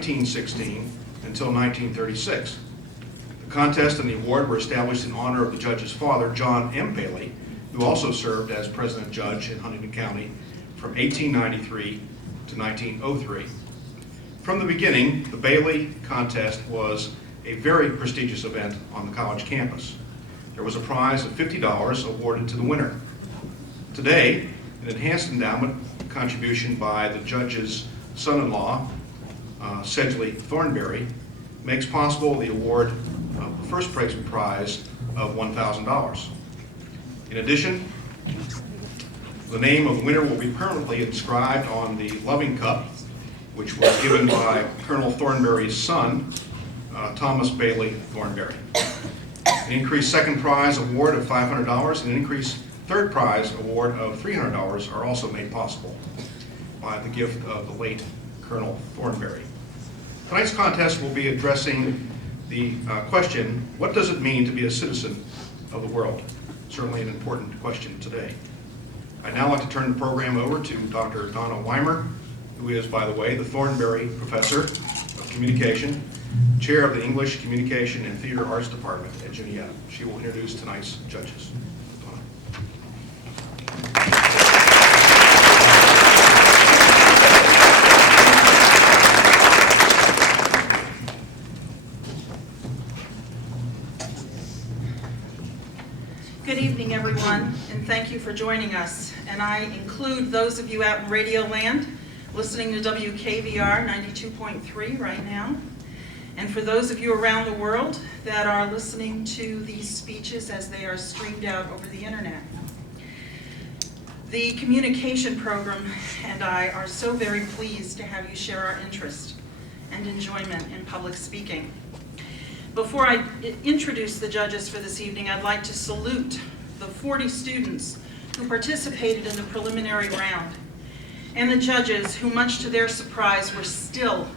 1916 until 1936. The contest and the award were established in honor of the judge's father, John M. Bailey, who also served as president judge in Huntington County from 1893 to 1903. From the beginning, the Bailey contest was a very prestigious event on the college campus. There was a prize of $50 awarded to the winner. Today, an enhanced endowment contribution by the judge's son-in-law, Sedgley Thornberry, makes possible the award of the first place prize of $1,000. In addition, the name of the winner will be permanently inscribed on the Loving Cup, which was given by Colonel Thornberry's son, Thomas Bailey Thornberry. An increased second prize award of $500 and an increased third prize award of $300 are also made possible by the gift of the late Colonel Thornberry. Tonight's contest will be addressing the question, what does it mean to be a citizen of the world? Certainly an important question today. I'd now like to turn the program over to Dr. Donna Weimer, who is, by the way, the Thornberry Professor of Communication, Chair of the English, Communication, and Theater Arts Department at Juniata. She will introduce tonight's judges. Donna. Good evening, everyone, and thank you for joining us. And I include those of you out in Radio Land listening to WKVR 92.3 right now. And for those of you around the world that are listening to these speeches as they are streamed out over the internet. The communication program and I are so very pleased to have you share our interest and enjoyment in public speaking. Before I introduce the judges for this evening, I'd like to salute the 40 students who participated in the preliminary round and the judges who, much to their surprise, were still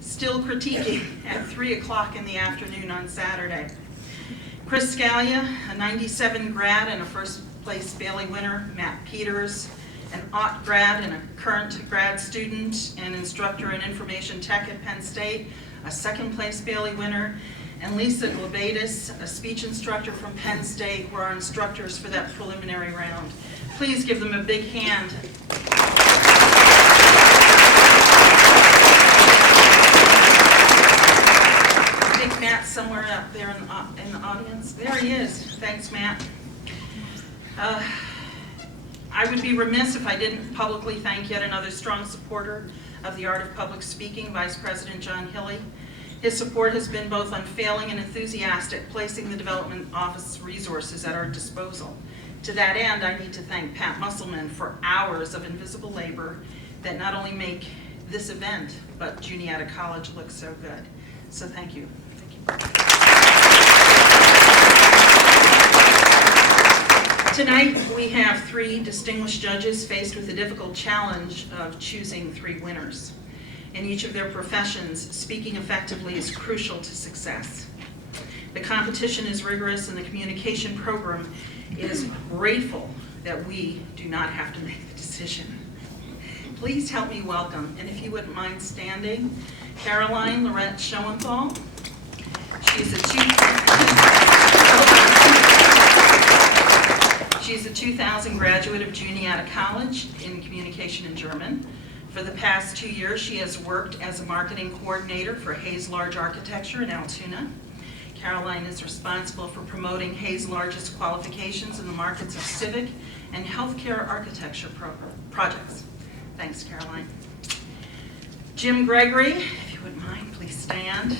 critiquing at 3 o'clock in the afternoon on Saturday. Chris Scalia, a 97 grad and a first place Bailey winner, Matt Peters, an Ott grad and a current grad student and instructor in information tech at Penn State, a second place Bailey winner, and Lisa Glabadis, a speech instructor from Penn State, were our instructors for that preliminary round. Please give them a big hand. I think Matt's somewhere up there in the audience. There he is. Thanks, Matt. I would be remiss if I didn't publicly thank yet another strong supporter of the art of public speaking, Vice President John Hilley. His support has been both unfailing and enthusiastic, placing the Development Office resources at our disposal. To that end, I need to thank Pat Musselman for hours of invisible labor that not only make this event, but Juniata College look so good. So thank you. Thank you. Tonight, we have 3 distinguished judges faced with the difficult challenge of choosing 3 winners. In each of their professions, speaking effectively is crucial to success. The competition is rigorous and the communication program is grateful that we do not have to make the decision. Please help me welcome, and if you wouldn't mind standing, Caroline Lorette Schoenthal. She's a 2000 graduate of Juniata College in Communication and German. For the past 2 years, she has worked as a marketing coordinator for Hayes Large Architecture in Altoona. Caroline is responsible for promoting Hayes Large's qualifications in the markets of civic and healthcare architecture projects. Thanks, Caroline. Jim Gregory, if you wouldn't mind, please stand.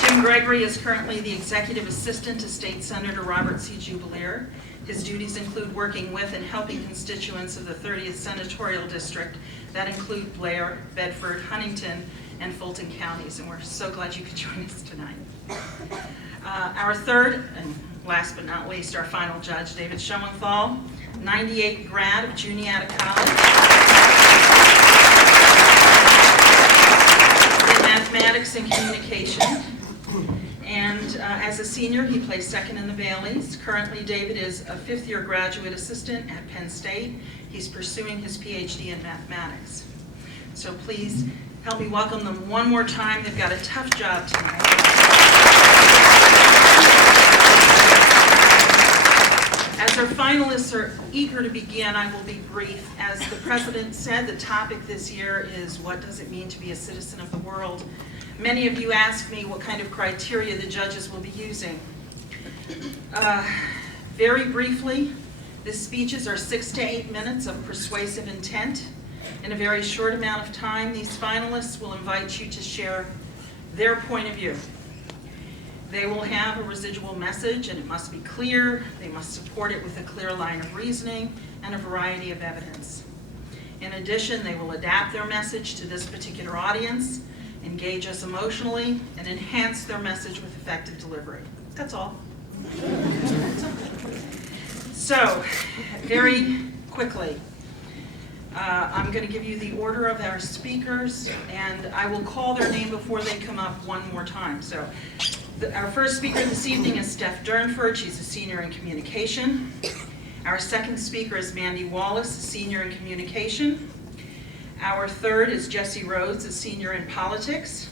Jim Gregory is currently the Executive Assistant to State Senator Robert C. Jubileer. His duties include working with and helping constituents of the 30th Senatorial District that include Blair, Bedford, Huntington, and Fulton counties, and we're so glad you could join us tonight. Our third, and last but not least, our final judge, David Schoenthal, 98 grad of Juniata College. In mathematics and communication, And as a senior, he placed second in the Baileys. Currently, David is a fifth-year graduate assistant at Penn State. He's pursuing his PhD in mathematics. So please help me welcome them one more time. They've got a tough job tonight. As our finalists are eager to begin, I will be brief. As the president said, the topic this year is what does it mean to be a citizen of the world? Many of you asked me what kind of criteria the judges will be using. Very briefly, the speeches are 6 to 8 minutes of persuasive intent. In a very short amount of time, these finalists will invite you to share their point of view. They will have a residual message, and it must be clear. They must support it with a clear line of reasoning and a variety of evidence. In addition, they will adapt their message to this particular audience, engage us emotionally, and enhance their message with effective delivery. That's all. So, very quickly, I'm going to give you the order of our speakers, and I will call their name before they come up one more time. So, our first speaker this evening is Steph Durnford. She's a senior in communication. Our second speaker is Mandy Wallace, a senior in communication. Our third is Jesse Rhodes, a senior in politics.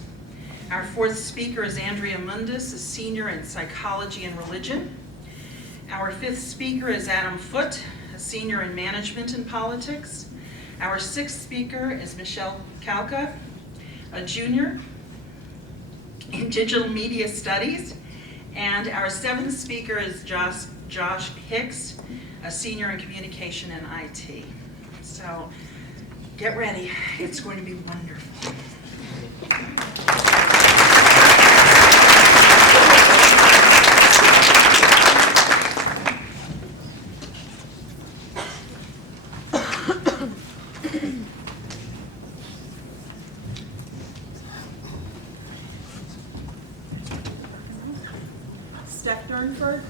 Our fourth speaker is Andrea Mundis, a senior in psychology and religion. Our fifth speaker is Adam Foote, a senior in management and politics. Our sixth speaker is Michelle Kalka, a junior in digital media studies. And our seventh speaker is Josh Hicks, a senior in communication and IT. So get ready, it's going to be wonderful. Steph Durnford.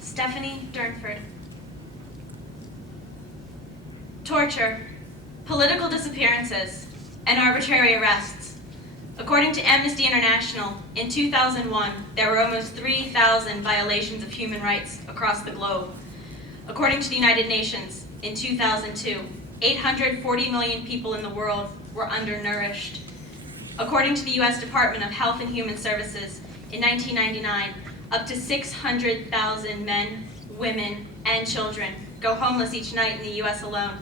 Stephanie Durnford. Torture, political disappearances, and arbitrary arrests. According to Amnesty International, in 2001, there were almost 3,000 violations of human rights across the globe. According to the United Nations, in 2002, 840 million people in the world were undernourished. According to the U.S. Department of Health and Human Services, in 1999, up to 600,000 men, women, and children go homeless each night in the U.S. alone.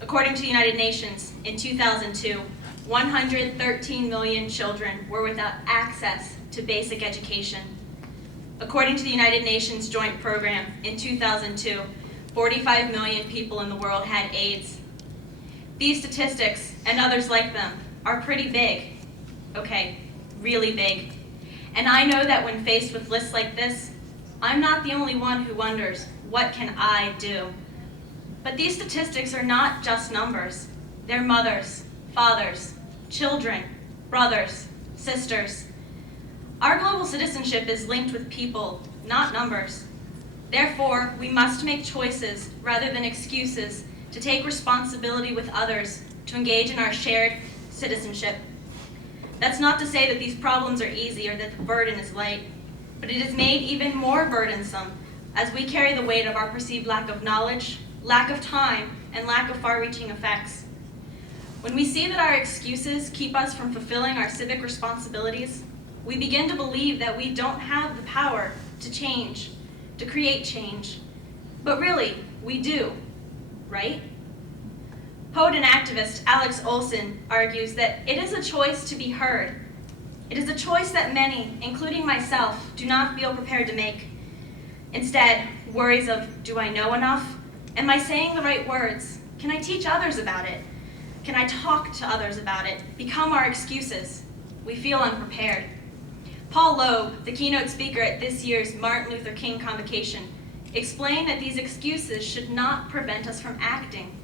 According to the United Nations, in 2002, 113 million children were without access to basic education. According to the United Nations Joint Program, in 2002, 45 million people in the world had AIDS. These statistics, and others like them, are pretty big. Okay, really big. And I know that when faced with lists like this, I'm not the only one who wonders, what can I do? But these statistics are not just numbers. They're mothers, fathers, children, brothers, sisters. Our global citizenship is linked with people, not numbers. Therefore, we must make choices rather than excuses to take responsibility with others to engage in our shared citizenship. That's not to say that these problems are easy or that the burden is light, but it is made even more burdensome as we carry the weight of our perceived lack of knowledge, lack of time, and lack of far-reaching effects. When we see that our excuses keep us from fulfilling our civic responsibilities, we begin to believe that we don't have the power to change, to create change. But really, we do, right? Poet and activist Alex Olson argues that it is a choice to be heard. It is a choice that many, including myself, do not feel prepared to make. Instead, worries of, do I know enough? Am I saying the right words? Can I teach others about it? Can I talk to others about it? Become our excuses. We feel unprepared. Paul Loeb, the keynote speaker at this year's Martin Luther King convocation, explained that these excuses should not prevent us from acting.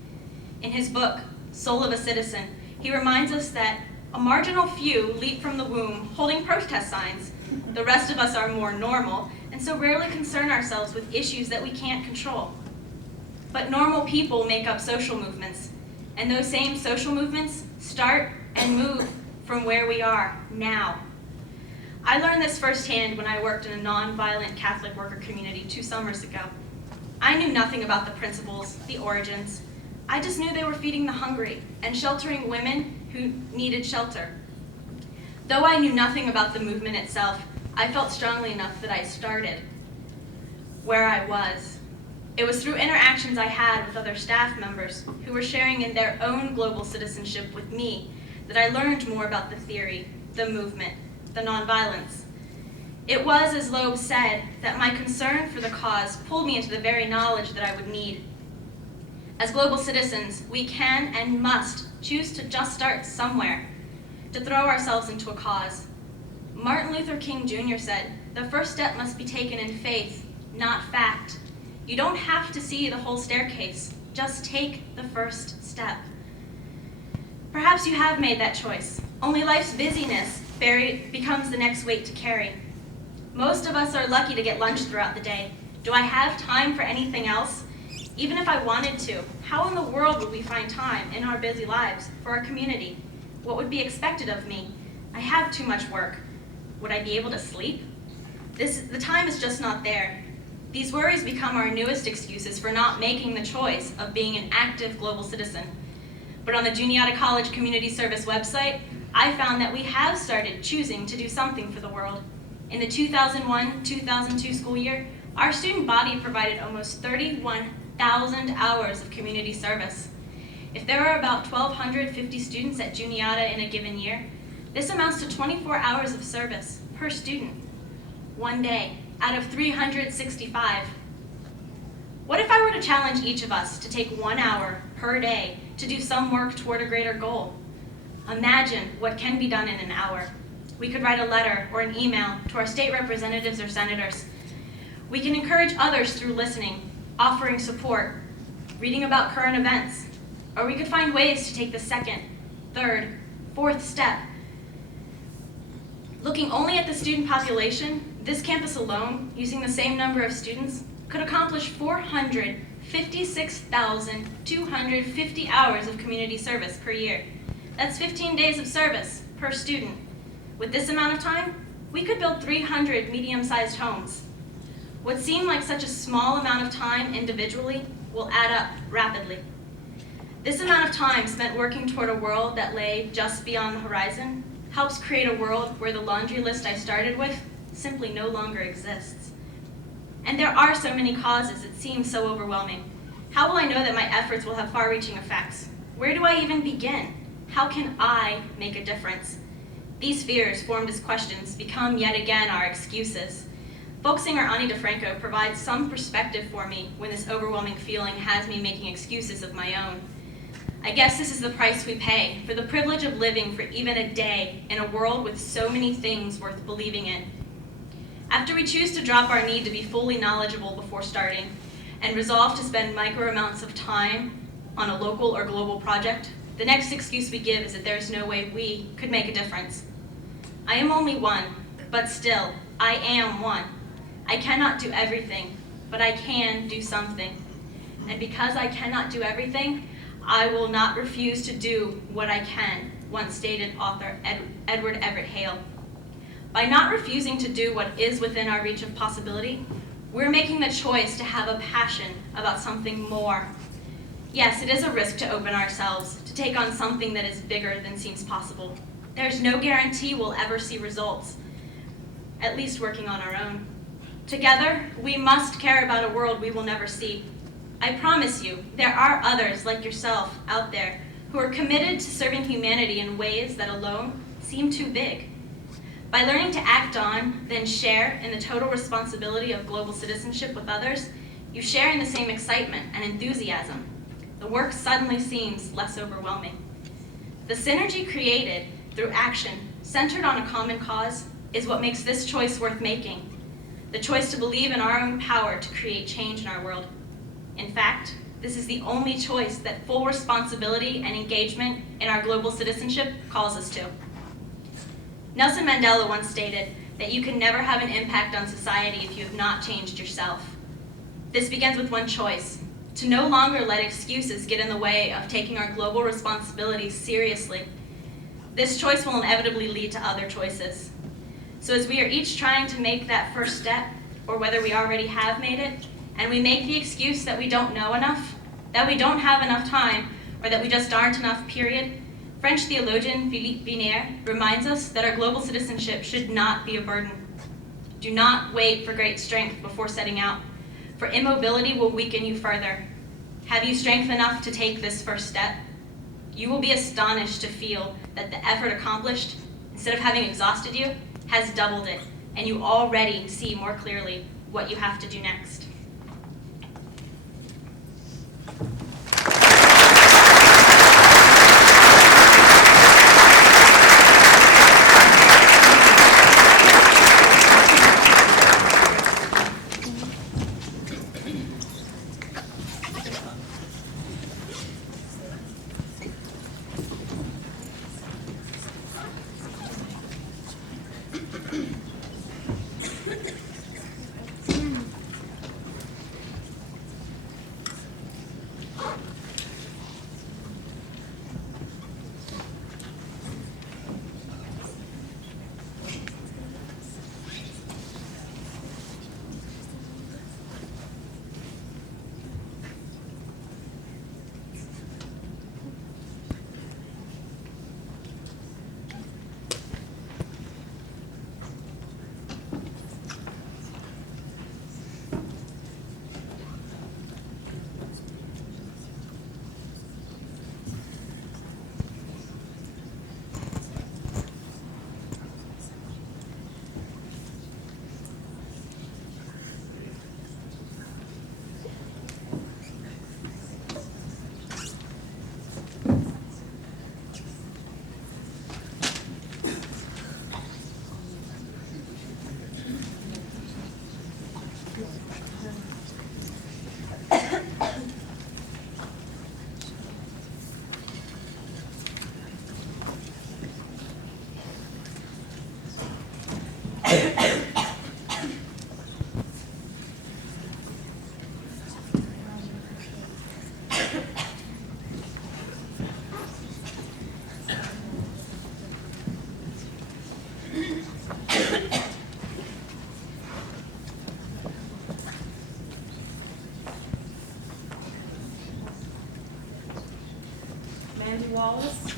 In his book, Soul of a Citizen, he reminds us that a marginal few leap from the womb holding protest signs. The rest of us are more normal, and so rarely concern ourselves with issues that we can't control. But normal people make up social movements, and those same social movements start and move from where we are now. I learned this firsthand when I worked in a nonviolent Catholic worker community 2 summers ago. I knew nothing about the principles, the origins. I just knew they were feeding the hungry and sheltering women who needed shelter. Though I knew nothing about the movement itself, I felt strongly enough that I started where I was. It was through interactions I had with other staff members who were sharing in their own global citizenship with me that I learned more about the theory, the movement, the nonviolence. It was, as Loeb said, that my concern for the cause pulled me into the very knowledge that I would need. As global citizens, we can and must choose to just start somewhere, to throw ourselves into a cause. Martin Luther King Jr. said, "The first step must be taken in faith, not fact." You don't have to see the whole staircase, just take the first step. Perhaps you have made that choice, only life's busyness becomes the next weight to carry. Most of us are lucky to get lunch throughout the day. Do I have time for anything else? Even if I wanted to, how in the world would we find time in our busy lives for our community? What would be expected of me? I have too much work. Would I be able to sleep? The time is just not there. These worries become our newest excuses for not making the choice of being an active global citizen. But on the Juniata College Community Service website, I found that we have started choosing to do something for the world. In the 2001-2002 school year, our student body provided almost 31,000 hours of community service. If there are about 1,250 students at Juniata in a given year, this amounts to 24 hours of service per student, one day out of 365. What if I were to challenge each of us to take 1 hour per day to do some work toward a greater goal? Imagine what can be done in an hour. We could write a letter or an email to our state representatives or senators. We can encourage others through listening, offering support, reading about current events, or we could find ways to take the second, third, fourth step. Looking only at the student population, this campus alone, using the same number of students, could accomplish 456,250 hours of community service per year. That's 15 days of service per student. With this amount of time, we could build 300 medium-sized homes. What seemed like such a small amount of time individually will add up rapidly. This amount of time spent working toward a world that lay just beyond the horizon helps create a world where the laundry list I started with simply no longer exists. And there are so many causes, it seems so overwhelming. How will I know that my efforts will have far-reaching effects? Where do I even begin? How can I make a difference? These fears, formed as questions, become yet again our excuses. Folk singer Ani DeFranco provides some perspective for me when this overwhelming feeling has me making excuses of my own. I guess this is the price we pay for the privilege of living for even a day in a world with so many things worth believing in. After we choose to drop our need to be fully knowledgeable before starting and resolve to spend micro amounts of time on a local or global project, the next excuse we give is that there's no way we could make a difference. I am only one, but still, I am one. I cannot do everything, but I can do something. And because I cannot do everything, I will not refuse to do what I can, once stated author Edward Everett Hale. By not refusing to do what is within our reach of possibility, we're making the choice to have a passion about something more. Yes, it is a risk to open ourselves, to take on something that is bigger than seems possible. There's no guarantee we'll ever see results, at least working on our own. Together, we must care about a world we will never see. I promise you, there are others like yourself out there who are committed to serving humanity in ways that alone seem too big. By learning to act on, then share in the total responsibility of global citizenship with others, you share in the same excitement and enthusiasm. The work suddenly seems less overwhelming. The synergy created through action, centered on a common cause, is what makes this choice worth making. The choice to believe in our own power to create change in our world. In fact, this is the only choice that full responsibility and engagement in our global citizenship calls us to. Nelson Mandela once stated that you can never have an impact on society if you have not changed yourself. This begins with one choice: to no longer let excuses get in the way of taking our global responsibilities seriously. This choice will inevitably lead to other choices. So as we are each trying to make that first step, or whether we already have made it, and we make the excuse that we don't know enough, that we don't have enough time, or that we just aren't enough, period, French theologian Philippe Viner reminds us that our global citizenship should not be a burden. Do not wait for great strength before setting out, for immobility will weaken you further. Have you strength enough to take this first step? You will be astonished to feel that the effort accomplished, instead of having exhausted you, has doubled it, and you already see more clearly what you have to do next. Wallace.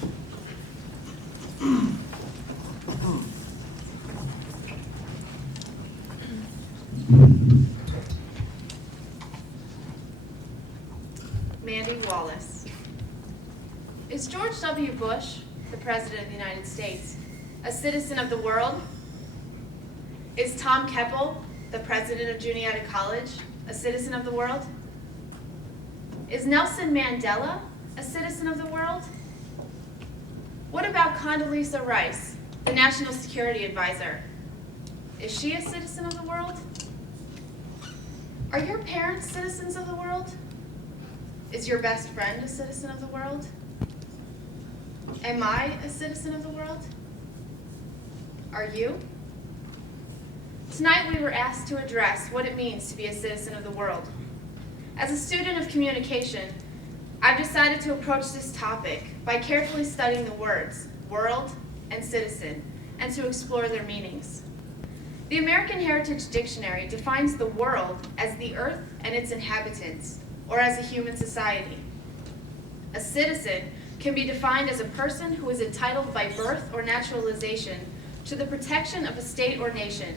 Mandy Wallace. Is George W. Bush, the President of the United States, a citizen of the world? Is Tom Keppel, the President of Juniata College, a citizen of the world? Is Nelson Mandela a citizen of the world? What about Condoleezza Rice, the National Security Advisor? Is she a citizen of the world? Are your parents citizens of the world? Is your best friend a citizen of the world? Am I a citizen of the world? Are you? Tonight we were asked to address what it means to be a citizen of the world. As a student of communication, I've decided to approach this topic by carefully studying the words world and citizen and to explore their meanings. The American Heritage Dictionary defines the world as the earth and its inhabitants, or as a human society. A citizen can be defined as a person who is entitled by birth or naturalization to the protection of a state or nation,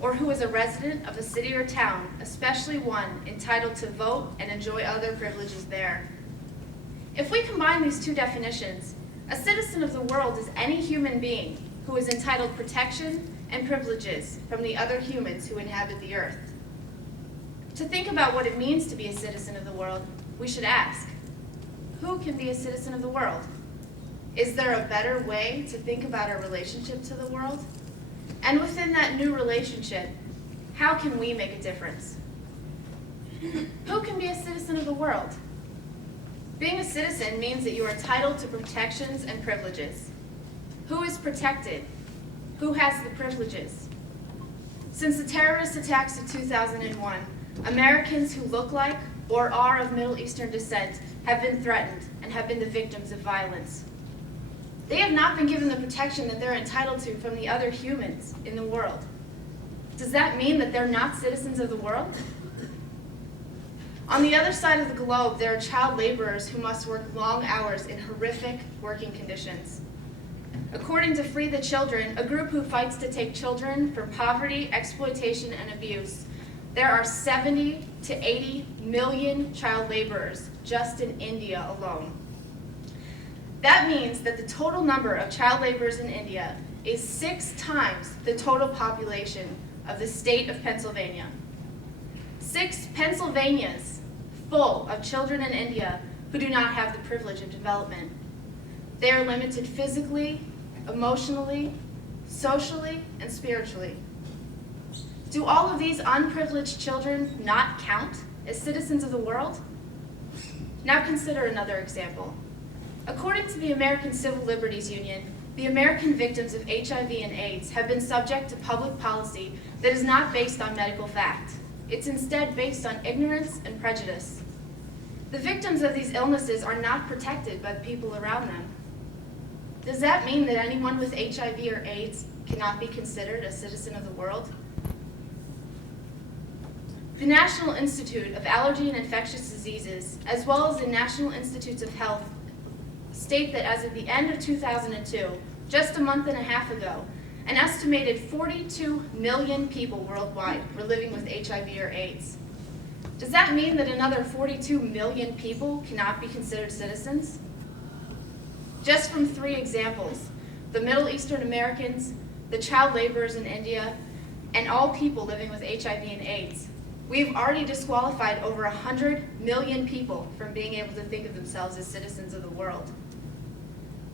or who is a resident of a city or town, especially one entitled to vote and enjoy other privileges there. If we combine these two definitions, a citizen of the world is any human being who is entitled protection and privileges from the other humans who inhabit the earth. To think about what it means to be a citizen of the world, we should ask, who can be a citizen of the world? Is there a better way to think about our relationship to the world? And within that new relationship, how can we make a difference? Who can be a citizen of the world? Being a citizen means that you are entitled to protections and privileges. Who is protected? Who has the privileges? Since the terrorist attacks of 2001, Americans who look like or are of Middle Eastern descent have been threatened and have been the victims of violence. They have not been given the protection that they're entitled to from the other humans in the world. Does that mean that they're not citizens of the world? On the other side of the globe, there are child laborers who must work long hours in horrific working conditions. According to Free the Children, a group who fights to take children from poverty, exploitation, and abuse, there are 70 to 80 million child laborers just in India alone. That means that the total number of child laborers in India is 6 times the total population of the state of Pennsylvania. 6 Pennsylvanias full of children in India who do not have the privilege of development. They are limited physically, emotionally, socially, and spiritually. Do all of these unprivileged children not count as citizens of the world? Now consider another example. According to the American Civil Liberties Union, the American victims of HIV and AIDS have been subject to public policy that is not based on medical fact. It's instead based on ignorance and prejudice. The victims of these illnesses are not protected by the people around them. Does that mean that anyone with HIV or AIDS cannot be considered a citizen of the world? The National Institute of Allergy and Infectious Diseases, as well as the National Institutes of Health, state that as of the end of 2002, just a month and a half ago, an estimated 42 million people worldwide were living with HIV or AIDS. Does that mean that another 42 million people cannot be considered citizens? Just from 3 examples, the Middle Eastern Americans, the child laborers in India, and all people living with HIV and AIDS, we've already disqualified over 100 million people from being able to think of themselves as citizens of the world.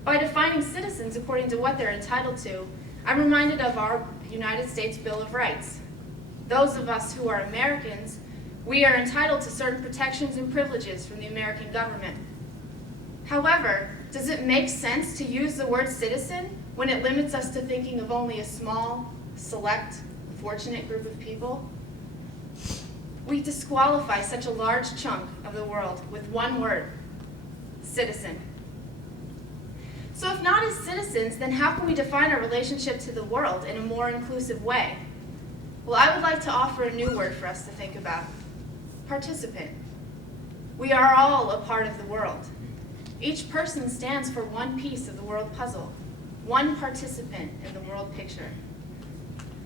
By defining citizens according to what they're entitled to, I'm reminded of our United States Bill of Rights. Those of us who are Americans, we are entitled to certain protections and privileges from the American government. However, does it make sense to use the word citizen when it limits us to thinking of only a small, select, fortunate group of people? We disqualify such a large chunk of the world with one word: citizen. So if not as citizens, then how can we define our relationship to the world in a more inclusive way? Well, I would like to offer a new word for us to think about: participant. We are all a part of the world. Each person stands for one piece of the world puzzle, one participant in the world picture.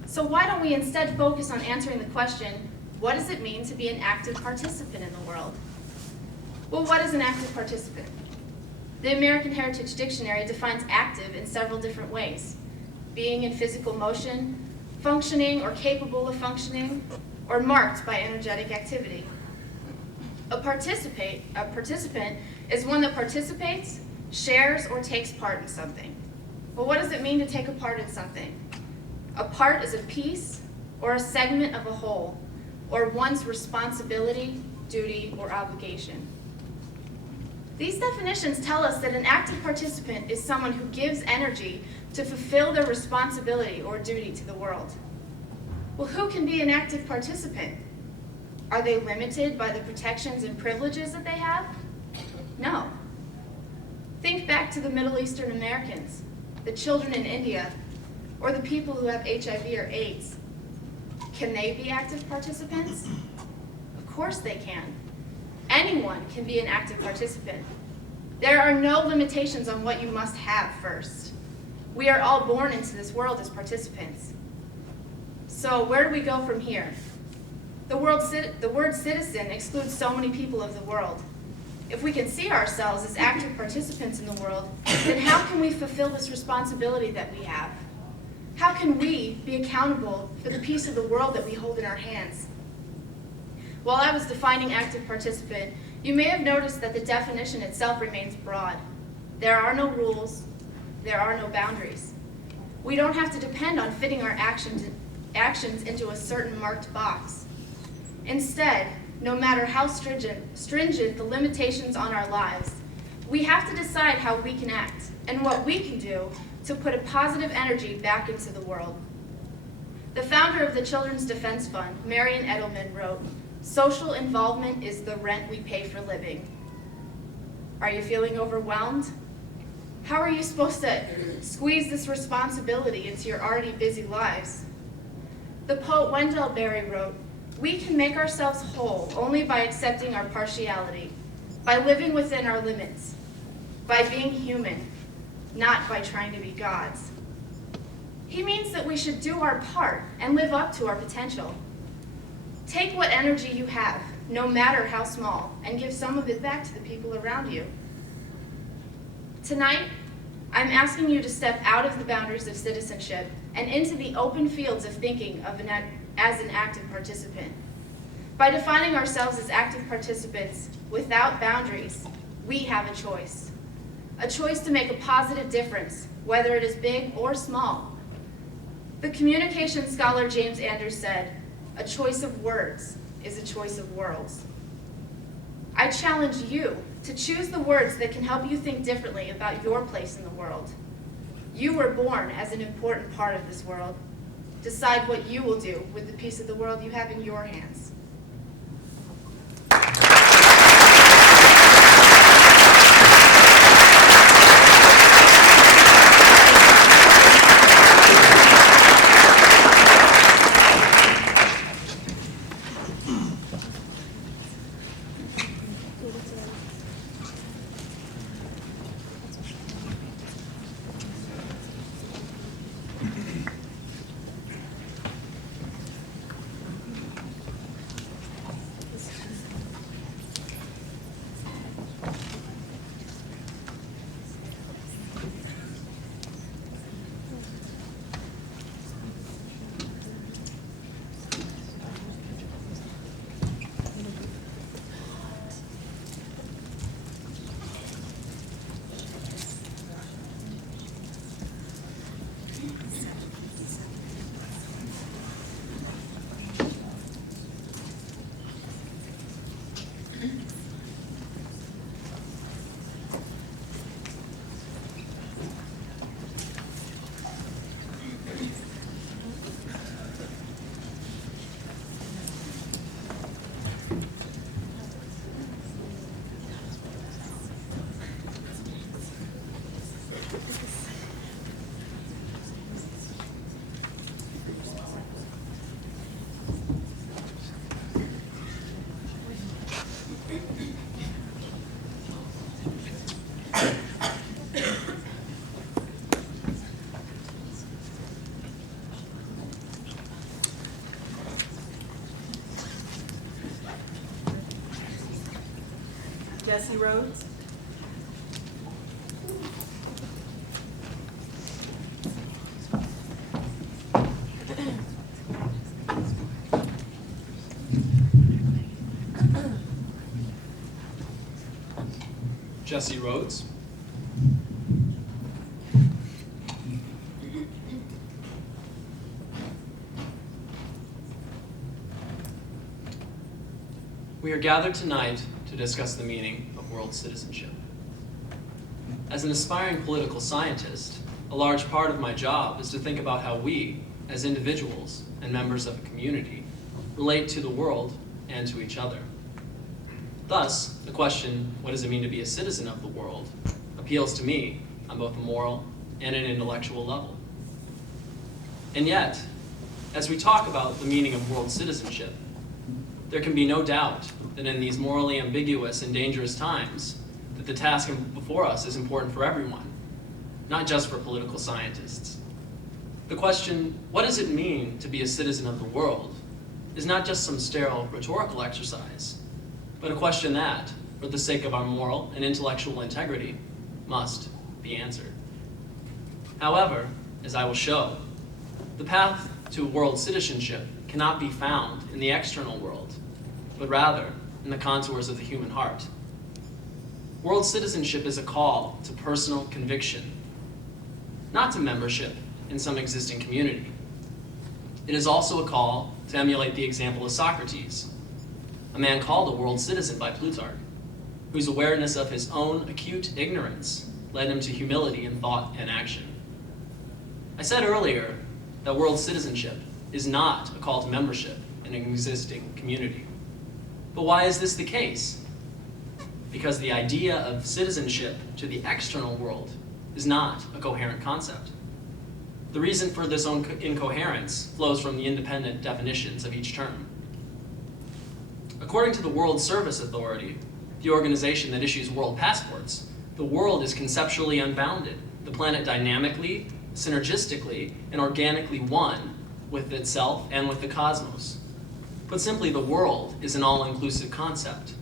So why don't we instead focus on answering the question, what does it mean to be an active participant in the world? Well, what is an active participant? The American Heritage Dictionary defines active in several different ways: being in physical motion, functioning or capable of functioning, or marked by energetic activity. A participant is one that participates, shares, or takes part in something. Well, what does it mean to take a part in something? A part is a piece or a segment of a whole, or one's responsibility, duty, or obligation. These definitions tell us that an active participant is someone who gives energy to fulfill their responsibility or duty to the world. Well, who can be an active participant? Are they limited by the protections and privileges that they have? No. Think back to the Middle Eastern Americans, the children in India, or the people who have HIV or AIDS. Can they be active participants? Of course they can. Anyone can be an active participant. There are no limitations on what you must have first. We are all born into this world as participants. So where do we go from here? The word citizen excludes so many people of the world. If we can see ourselves as active participants in the world, then how can we fulfill this responsibility that we have? How can we be accountable for the piece of the world that we hold in our hands? While I was defining active participant, you may have noticed that the definition itself remains broad. There are no rules. There are no boundaries. We don't have to depend on fitting our actions into a certain marked box. Instead, no matter how stringent the limitations on our lives, we have to decide how we can act and what we can do to put a positive energy back into the world. The founder of the Children's Defense Fund, Marian Edelman, wrote, Social involvement is the rent we pay for living. Are you feeling overwhelmed? How are you supposed to squeeze this responsibility into your already busy lives? The poet Wendell Berry wrote, "We can make ourselves whole only by accepting our partiality, by living within our limits, by being human, not by trying to be gods." He means that we should do our part and live up to our potential. Take what energy you have, no matter how small, and give some of it back to the people around you. Tonight, I'm asking you to step out of the boundaries of citizenship and into the open fields of thinking as an active participant. By defining ourselves as active participants without boundaries, we have a choice to make a positive difference, whether it is big or small. The communication scholar James Anders said, "A choice of words is a choice of worlds." I challenge you to choose the words that can help you think differently about your place in the world. You were born as an important part of this world. Decide what you will do with the piece of the world you have in your hands. Jesse Rhodes. Jesse Rhodes. We are gathered tonight to discuss the meaning of world citizenship. As an aspiring political scientist, a large part of my job is to think about how we, as individuals and members of a community, relate to the world and to each other. Thus, the question, what does it mean to be a citizen of the world, appeals to me on both a moral and an intellectual level. And yet, as we talk about the meaning of world citizenship, there can be no doubt that in these morally ambiguous and dangerous times, that the task before us is important for everyone, not just for political scientists. The question, what does it mean to be a citizen of the world, is not just some sterile rhetorical exercise, but a question that, for the sake of our moral and intellectual integrity, must be answered. However, as I will show, the path to world citizenship cannot be found in the external world, but rather in the contours of the human heart. World citizenship is a call to personal conviction, not to membership in some existing community. It is also a call to emulate the example of Socrates, a man called a world citizen by Plutarch, whose awareness of his own acute ignorance led him to humility in thought and action. I said earlier that world citizenship is not a call to membership in an existing community. But why is this the case? Because the idea of citizenship to the external world is not a coherent concept. The reason for this incoherence flows from the independent definitions of each term. According to the World Service Authority, the organization that issues world passports, the world is conceptually unbounded, the planet dynamically, synergistically, and organically one with itself and with the cosmos. Put simply, the world is an all-inclusive concept.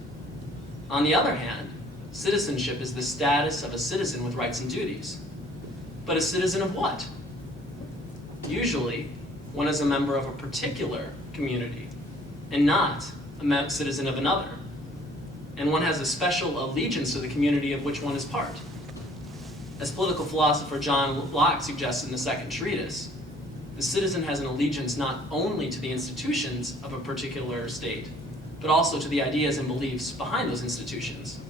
On the other hand, citizenship is the status of a citizen with rights and duties. But a citizen of what? Usually, one is a member of a particular community and not a citizen of another. And one has a special allegiance to the community of which one is part. As political philosopher John Locke suggests in the second treatise, the citizen has an allegiance not only to the institutions of a particular state, but also to the ideas and beliefs behind those institutions.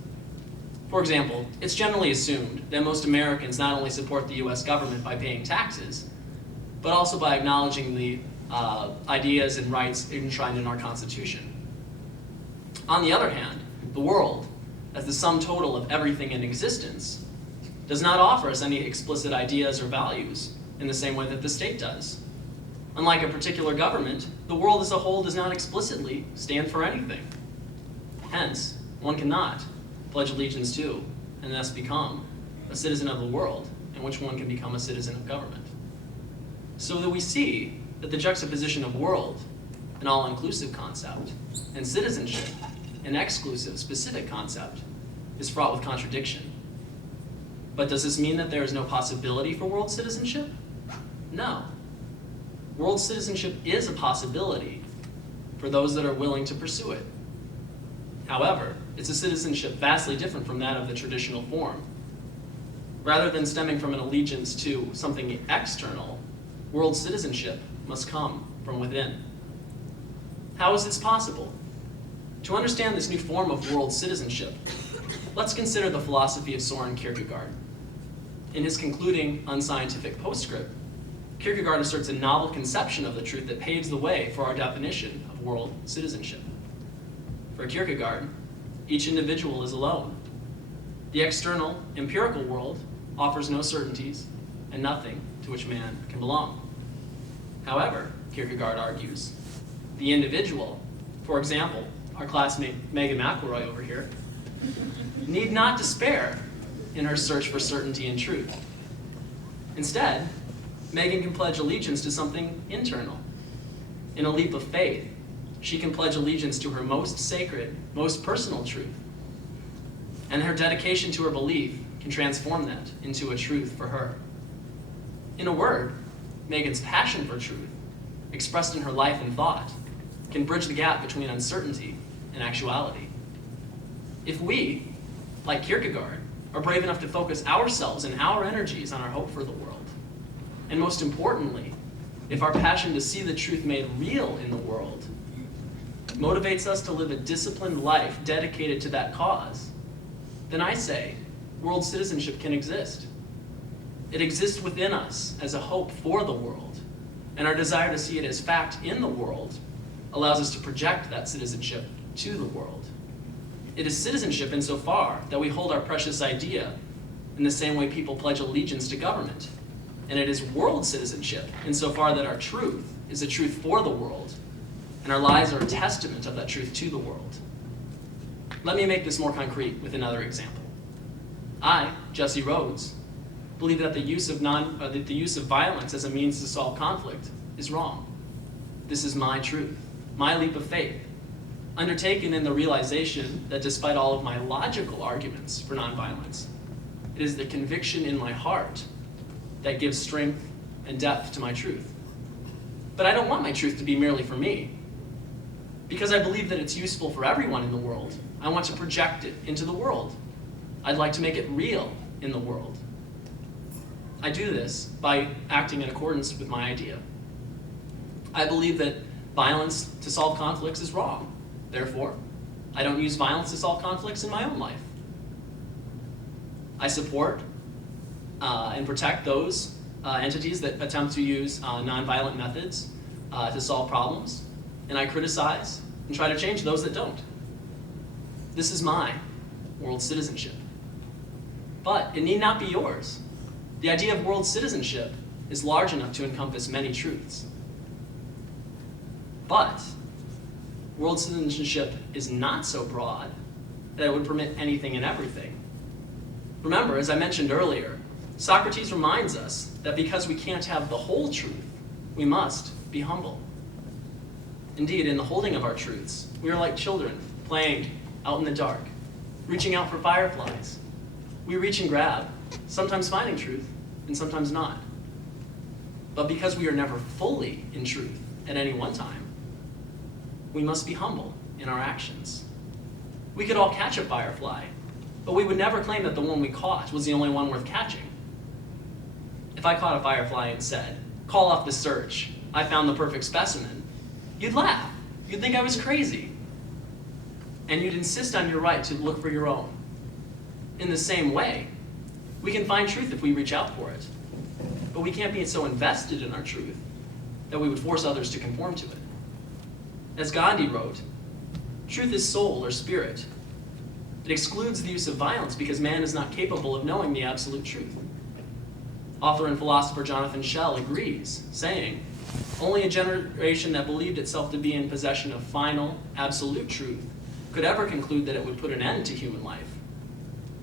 For example, it's generally assumed that most Americans not only support the US government by paying taxes, but also by acknowledging the ideas and rights enshrined in our Constitution. On the other hand, the world, as the sum total of everything in existence, does not offer us any explicit ideas or values in the same way that the state does. Unlike a particular government, the world as a whole does not explicitly stand for anything. Hence, one cannot pledge allegiance to and thus become a citizen of the world in which one can become a citizen of government. So that we see that the juxtaposition of world, an all-inclusive concept, and citizenship, an exclusive, specific concept, is fraught with contradiction. But does this mean that there is no possibility for world citizenship? No. World citizenship is a possibility for those that are willing to pursue it. However, it's a citizenship vastly different from that of the traditional form. Rather than stemming from an allegiance to something external, world citizenship must come from within. How is this possible? To understand this new form of world citizenship, let's consider the philosophy of Soren Kierkegaard. In his concluding unscientific postscript, Kierkegaard asserts a novel conception of the truth that paves the way for our definition of world citizenship. For Kierkegaard, each individual is alone. The external, empirical world offers no certainties and nothing to which man can belong. However, Kierkegaard argues, the individual, for example, our classmate Megan McElroy over here, need not despair in her search for certainty and truth. Instead, Megan can pledge allegiance to something internal. In a leap of faith, she can pledge allegiance to her most sacred, most personal truth. And her dedication to her belief can transform that into a truth for her. In a word, Megan's passion for truth, expressed in her life and thought, can bridge the gap between uncertainty and actuality. If we, like Kierkegaard, are brave enough to focus ourselves and our energies on our hope for the world, and most importantly, if our passion to see the truth made real in the world motivates us to live a disciplined life dedicated to that cause, then I say world citizenship can exist. It exists within us as a hope for the world, and our desire to see it as fact in the world allows us to project that citizenship to the world. It is citizenship insofar that we hold our precious idea in the same way people pledge allegiance to government. And it is world citizenship insofar that our truth is a truth for the world, and our lives are a testament of that truth to the world. Let me make this more concrete with another example. I, Jesse Rhodes, believe that the use of violence as a means to solve conflict is wrong. This is my truth, my leap of faith, undertaken in the realization that despite all of my logical arguments for nonviolence, it is the conviction in my heart that gives strength and depth to my truth. But I don't want my truth to be merely for me. Because I believe that it's useful for everyone in the world, I want to project it into the world. I'd like to make it real in the world. I do this by acting in accordance with my idea. I believe that violence to solve conflicts is wrong. Therefore, I don't use violence to solve conflicts in my own life. I support and protect those entities that attempt to use nonviolent methods to solve problems, and I criticize and try to change those that don't. This is my world citizenship. But it need not be yours. The idea of world citizenship is large enough to encompass many truths. But world citizenship is not so broad that it would permit anything and everything. Remember, as I mentioned earlier, Socrates reminds us that because we can't have the whole truth, we must be humble. Indeed, in the holding of our truths, we are like children playing out in the dark, reaching out for fireflies. We reach and grab, sometimes finding truth, and sometimes not. But because we are never fully in truth at any one time, we must be humble in our actions. We could all catch a firefly, but we would never claim that the one we caught was the only one worth catching. If I caught a firefly and said, "Call off the search, I found the perfect specimen," you'd laugh. You'd think I was crazy. And you'd insist on your right to look for your own. In the same way, we can find truth if we reach out for it, but we can't be so invested in our truth that we would force others to conform to it. As Gandhi wrote, truth is soul or spirit. It excludes the use of violence because man is not capable of knowing the absolute truth. Author and philosopher Jonathan Shell agrees, saying, "Only a generation that believed itself to be in possession of final, absolute truth could ever conclude that it would put an end to human life.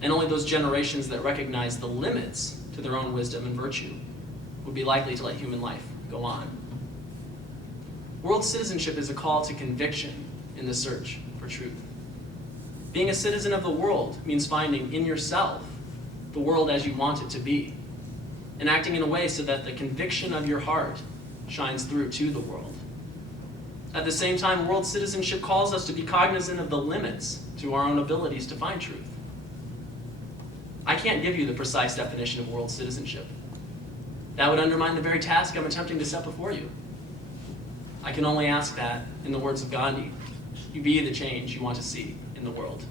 And only those generations that recognize the limits to their own wisdom and virtue would be likely to let human life go on." World citizenship is a call to conviction in the search for truth. Being a citizen of the world means finding in yourself the world as you want it to be, and acting in a way so that the conviction of your heart shines through to the world. At the same time, world citizenship calls us to be cognizant of the limits to our own abilities to find truth. I can't give you the precise definition of world citizenship. That would undermine the very task I'm attempting to set before you. I can only ask that, in the words of Gandhi, you be the change you want to see in the world.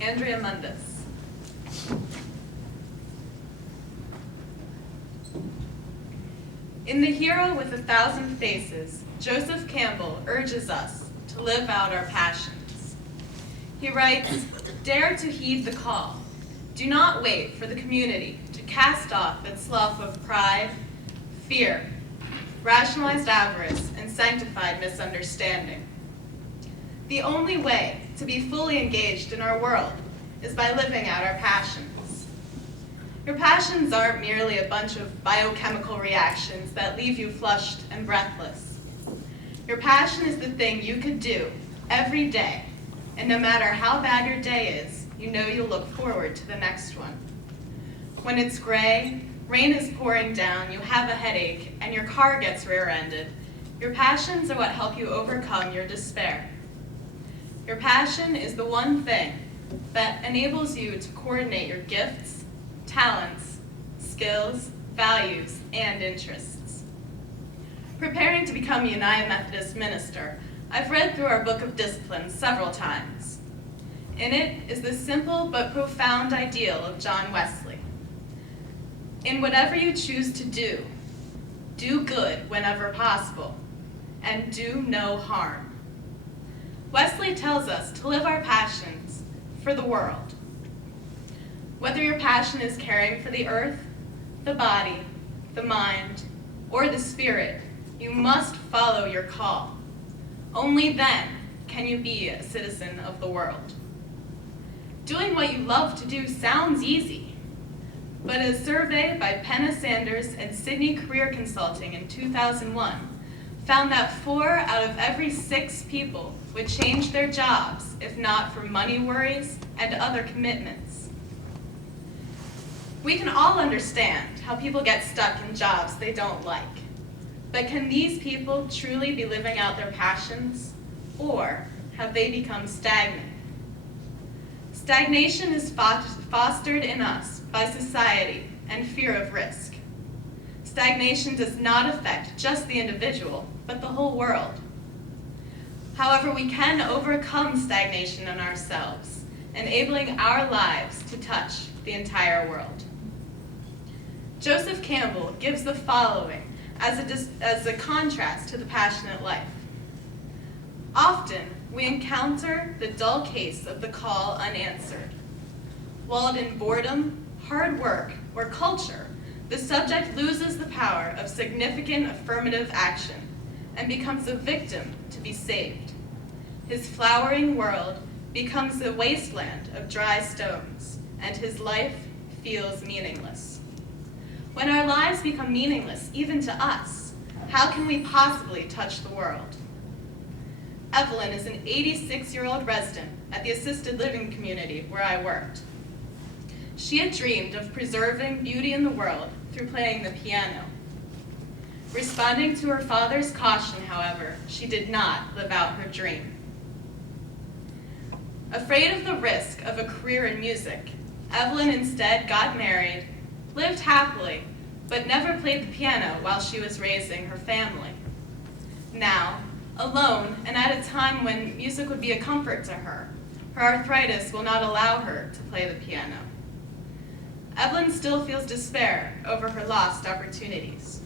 Andrea Mundis. In The Hero with a Thousand Faces, Joseph Campbell urges us to live out our passions. He writes, "Dare to heed the call. Do not wait for the community to cast off its love of pride, fear, rationalized avarice, and sanctified misunderstanding. The only way to be fully engaged in our world is by living out our passions. Your passions aren't merely a bunch of biochemical reactions that leave you flushed and breathless. Your passion is the thing you could do every day, and no matter how bad your day is, you know you'll look forward to the next one. When it's gray, rain is pouring down, you have a headache, and your car gets rear-ended, your passions are what help you overcome your despair. Your passion is the one thing that enables you to coordinate your gifts, talents, skills, values, and interests. Preparing to become a United Methodist minister, I've read through our Book of Discipline several times. In it is the simple but profound ideal of John Wesley. In whatever you choose to do good whenever possible, and do no harm. Wesley tells us to live our passions for the world. Whether your passion is caring for the earth, the body, the mind, or the spirit, you must follow your call. Only then can you be a citizen of the world. Doing what you love to do sounds easy, but a survey by Penna Sanders and Sydney Career Consulting in 2001 found that 4 out of every 6 people would change their jobs if not for money worries and other commitments. We can all understand how people get stuck in jobs they don't like, but can these people truly be living out their passions, or have they become stagnant? Stagnation is fostered in us by society and fear of risk. Stagnation does not affect just the individual, but the whole world. However, we can overcome stagnation in ourselves, enabling our lives to touch the entire world. Joseph Campbell gives the following as a contrast to the passionate life. Often, we encounter the dull case of the call unanswered. Walled in boredom, hard work, or culture, the subject loses the power of significant affirmative action and becomes a victim to be saved. His flowering world becomes a wasteland of dry stones, and his life feels meaningless. When our lives become meaningless, even to us, how can we possibly touch the world? Evelyn is an 86-year-old resident at the assisted living community where I worked. She had dreamed of preserving beauty in the world through playing the piano. Responding to her father's caution, however, she did not live out her dream. Afraid of the risk of a career in music, Evelyn instead got married, lived happily, but never played the piano while she was raising her family. Now, alone, and at a time when music would be a comfort to her, her arthritis will not allow her to play the piano. Evelyn still feels despair over her lost opportunities.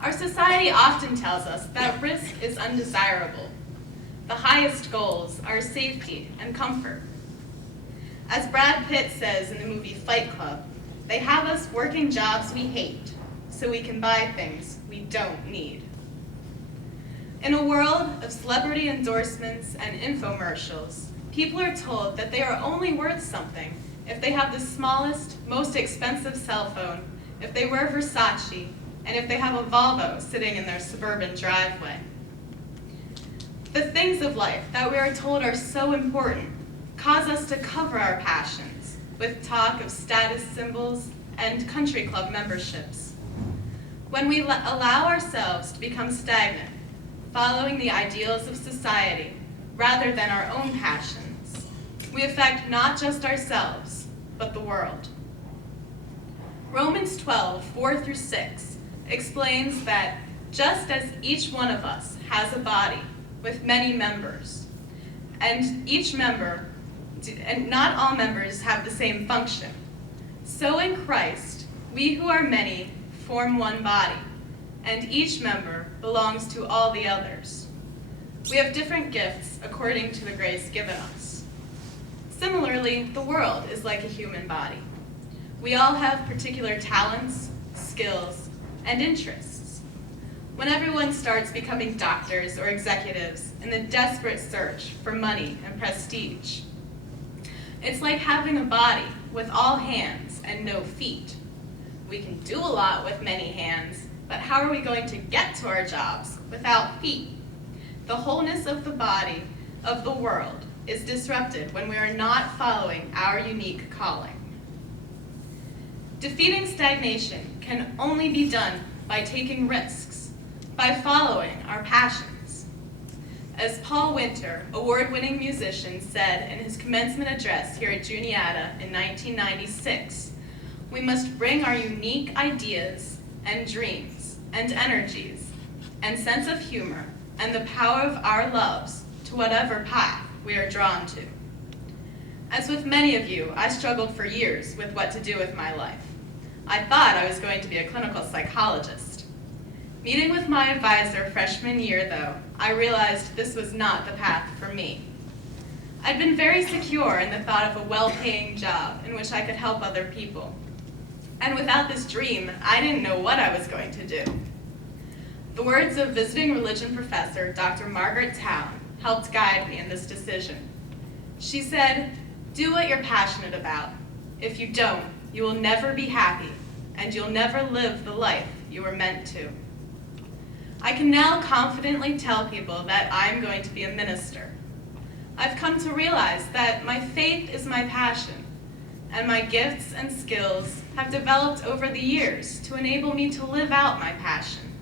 Our society often tells us that risk is undesirable. The highest goals are safety and comfort. As Brad Pitt says in the movie Fight Club, they have us working jobs we hate so we can buy things we don't need. In a world of celebrity endorsements and infomercials, people are told that they are only worth something if they have the smallest, most expensive cell phone, if they wear Versace, and if they have a Volvo sitting in their suburban driveway. The things of life that we are told are so important cause us to cover our passions with talk of status symbols and country club memberships. When we allow ourselves to become stagnant, following the ideals of society rather than our own passions, we affect not just ourselves, but the world. Romans 12:4-6 explains that just as each one of us has a body with many members, and not all members have the same function, so in Christ, we who are many form one body, and each member belongs to all the others. We have different gifts according to the grace given us. Similarly, the world is like a human body. We all have particular talents, skills, and interests. When everyone starts becoming doctors or executives in the desperate search for money and prestige, it's like having a body with all hands and no feet. We can do a lot with many hands But how are we going to get to our jobs without feet? The wholeness of the body, of the world, is disrupted when we are not following our unique calling. Defeating stagnation can only be done by taking risks, by following our passions. As Paul Winter, award-winning musician, said in his commencement address here at Juniata in 1996, we must bring our unique ideas and dreams and energies and sense of humor and the power of our loves to whatever path we are drawn to. As with many of you, I struggled for years with what to do with my life. I thought I was going to be a clinical psychologist. Meeting with my advisor freshman year, though, I realized this was not the path for me. I'd been very secure in the thought of a well-paying job in which I could help other people. And without this dream, I didn't know what I was going to do. The words of visiting religion professor Dr. Margaret Town helped guide me in this decision. She said, "Do what you're passionate about. If you don't, you will never be happy, and you'll never live the life you were meant to." I can now confidently tell people that I'm going to be a minister. I've come to realize that my faith is my passion, and my gifts and skills have developed over the years to enable me to live out my passion.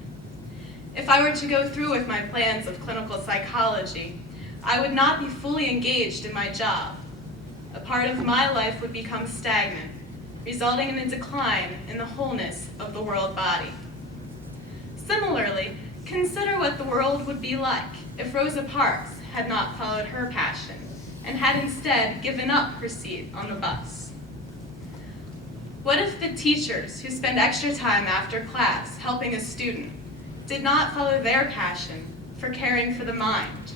If I were to go through with my plans of clinical psychology, I would not be fully engaged in my job. A part of my life would become stagnant, resulting in a decline in the wholeness of the world body. Similarly, consider what the world would be like if Rosa Parks had not followed her passion and had instead given up her seat on the bus. What if the teachers who spend extra time after class helping a student did not follow their passion for caring for the mind?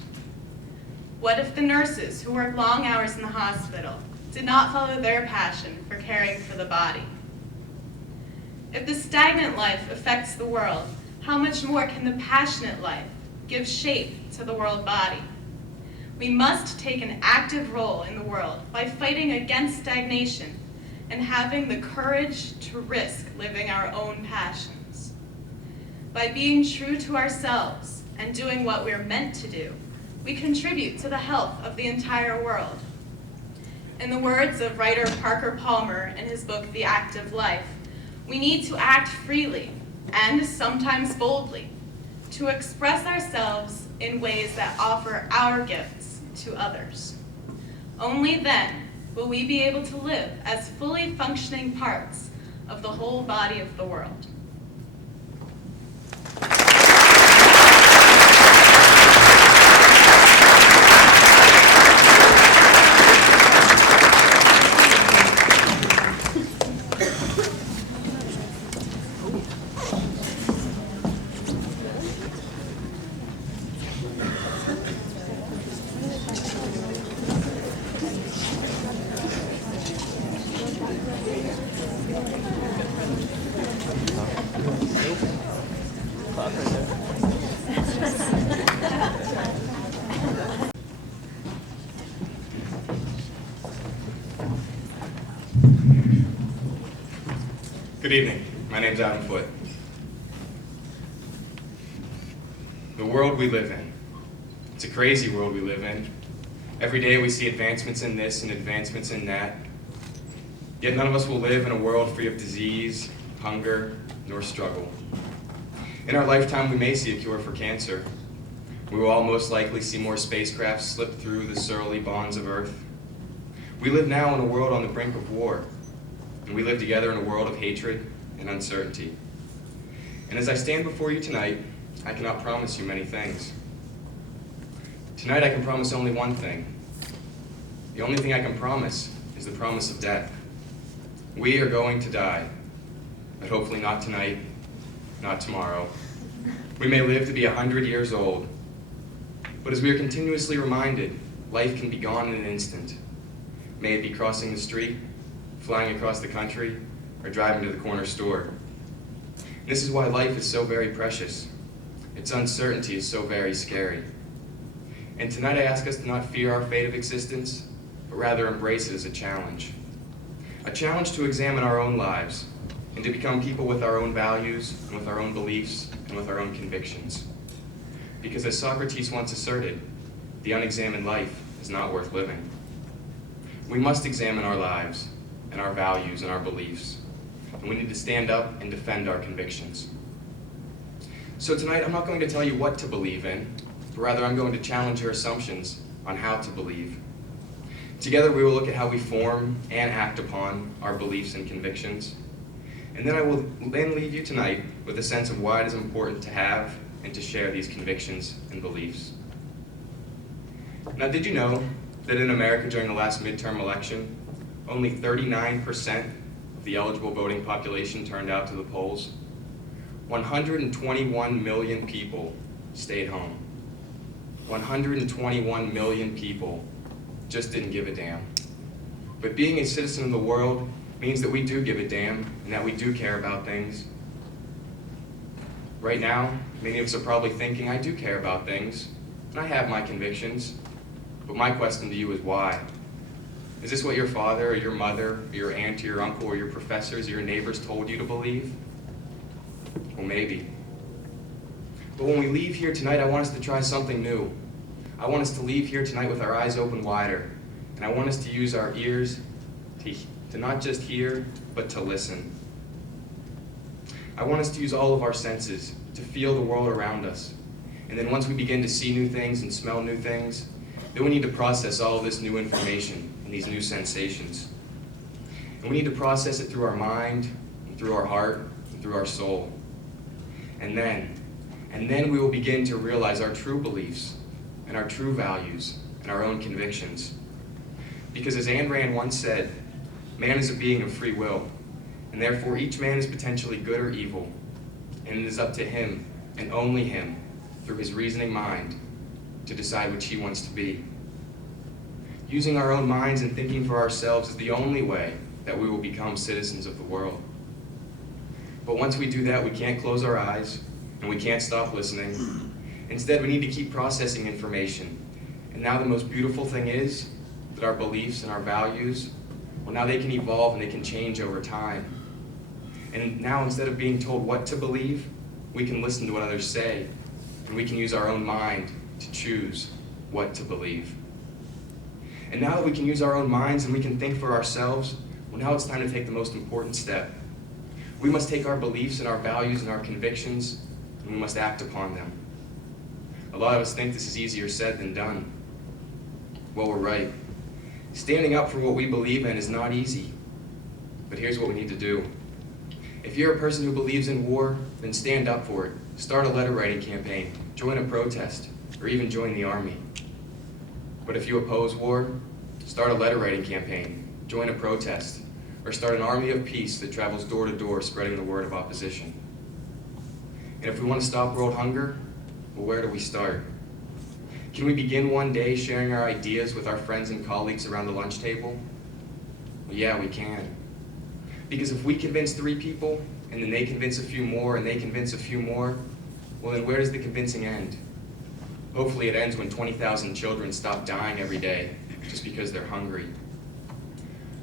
What if the nurses who work long hours in the hospital did not follow their passion for caring for the body? If the stagnant life affects the world, how much more can the passionate life give shape to the world body? We must take an active role in the world by fighting against stagnation and having the courage to risk living our own passions. By being true to ourselves and doing what we're meant to do, we contribute to the health of the entire world. In the words of writer Parker Palmer in his book, The Active Life, we need to act freely and sometimes boldly to express ourselves in ways that offer our gifts to others. Only then will we be able to live as fully functioning parts of the whole body of the world. Good evening. My name's Adam Foote. The world we live in. It's a crazy world we live in. Every day we see advancements in this and advancements in that. Yet none of us will live in a world free of disease, hunger, nor struggle. In our lifetime, we may see a cure for cancer. We will all most likely see more spacecraft slip through the surly bonds of Earth. We live now in a world on the brink of war. And we live together in a world of hatred and uncertainty. And as I stand before you tonight, I cannot promise you many things. Tonight I can promise only one thing. The only thing I can promise is the promise of death. We are going to die, but hopefully not tonight, not tomorrow. We may live to be 100 years old, but as we are continuously reminded, life can be gone in an instant. May it be crossing the street, flying across the country, or driving to the corner store. This is why life is so very precious. Its uncertainty is so very scary. And tonight I ask us to not fear our fate of existence, but rather embrace it as a challenge. A challenge to examine our own lives and to become people with our own values and with our own beliefs and with our own convictions. Because as Socrates once asserted, the unexamined life is not worth living. We must examine our lives and our values and our beliefs, and we need to stand up and defend our convictions. So tonight, I'm not going to tell you what to believe in, but rather I'm going to challenge your assumptions on how to believe. Together, we will look at how we form and act upon our beliefs and convictions. And then I will then leave you tonight with a sense of why it is important to have and to share these convictions and beliefs. Now, did you know that in America during the last midterm election, only 39% of the eligible voting population turned out to the polls? 121 million people stayed home. 121 million people just didn't give a damn. But being a citizen of the world means that we do give a damn and that we do care about things. Right now, many of us are probably thinking, I do care about things, and I have my convictions, but my question to you is why? Is this what your father or your mother or your aunt or your uncle or your professors or your neighbors told you to believe? Well, maybe. But when we leave here tonight, I want us to try something new. I want us to leave here tonight with our eyes open wider, and I want us to use our ears to not just hear, but to listen. I want us to use all of our senses to feel the world around us. And then once we begin to see new things and smell new things, then we need to process all of this new information and these new sensations. And we need to process it through our mind, and through our heart, and through our soul. And then we will begin to realize our true beliefs and our true values and our own convictions. Because as Ayn Rand once said, man is a being of free will, and therefore each man is potentially good or evil, and it is up to him, and only him, through his reasoning mind, to decide which he wants to be. Using our own minds and thinking for ourselves is the only way that we will become citizens of the world. But once we do that, we can't close our eyes, and we can't stop listening. Instead, we need to keep processing information. And now the most beautiful thing is that our beliefs and our values, well, now they can evolve and they can change over time. And now instead of being told what to believe, we can listen to what others say, and we can use our own mind to choose what to believe. And now that we can use our own minds and we can think for ourselves, well, now it's time to take the most important step. We must take our beliefs and our values and our convictions, and we must act upon them. A lot of us think this is easier said than done. Well, we're right. Standing up for what we believe in is not easy. But here's what we need to do. If you're a person who believes in war, then stand up for it. Start a letter writing campaign, join a protest, or even join the army. But if you oppose war, start a letter writing campaign, join a protest, or start an army of peace that travels door to door spreading the word of opposition. And if we want to stop world hunger, well, where do we start? Can we begin one day sharing our ideas with our friends and colleagues around the lunch table? Well, yeah, we can. Because if we convince 3 people, and then they convince a few more, and they convince a few more, well, then where does the convincing end? Hopefully it ends when 20,000 children stop dying every day just because they're hungry.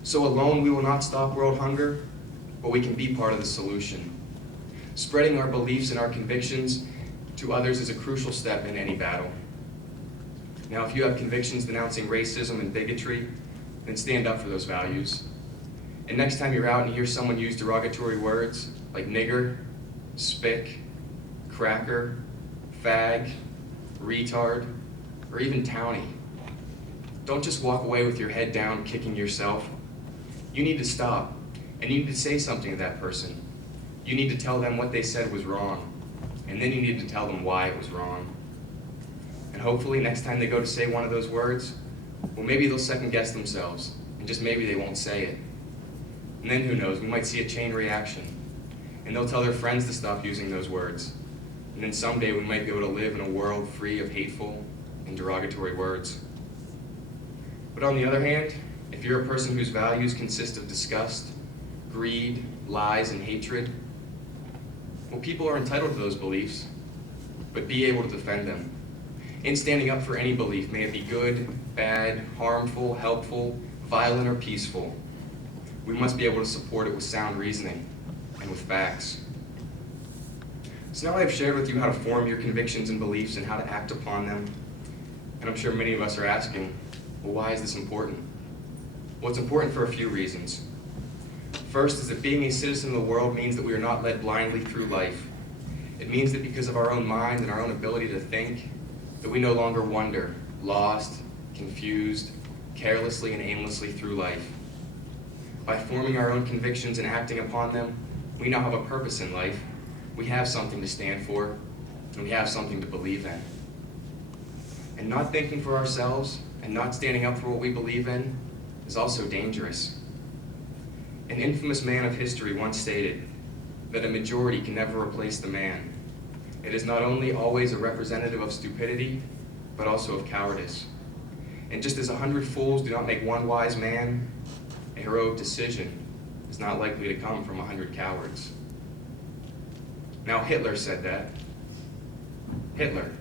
So alone we will not stop world hunger, but we can be part of the solution. Spreading our beliefs and our convictions to others is a crucial step in any battle. Now, if you have convictions denouncing racism and bigotry, then stand up for those values. And next time you're out and you hear someone use derogatory words like nigger, spick, cracker, fag, retard, or even townie, don't just walk away with your head down kicking yourself. You need to stop, and you need to say something to that person. You need to tell them what they said was wrong, and then you need to tell them why it was wrong. And hopefully next time they go to say one of those words, well, maybe they'll second guess themselves, and just maybe they won't say it. And then who knows, we might see a chain reaction, and they'll tell their friends to stop using those words. And then someday we might be able to live in a world free of hateful and derogatory words. But on the other hand, if you're a person whose values consist of disgust, greed, lies, and hatred, well, people are entitled to those beliefs, but be able to defend them. In standing up for any belief, may it be good, bad, harmful, helpful, violent, or peaceful, we must be able to support it with sound reasoning. and with facts. So now I have shared with you how to form your convictions and beliefs and how to act upon them. And I'm sure many of us are asking, well, why is this important? Well, it's important for a few reasons. First is that being a citizen of the world means that we are not led blindly through life. It means that because of our own mind and our own ability to think, that we no longer wander, lost, confused, carelessly and aimlessly through life. By forming our own convictions and acting upon them, we now have a purpose in life. We have something to stand for, and we have something to believe in. And not thinking for ourselves and not standing up for what we believe in is also dangerous. An infamous man of history once stated that a majority can never replace the man. It is not only always a representative of stupidity, but also of cowardice. And just as 100 fools do not make one wise man, a heroic decision is not likely to come from 100 cowards. Now, Hitler said that. Hitler.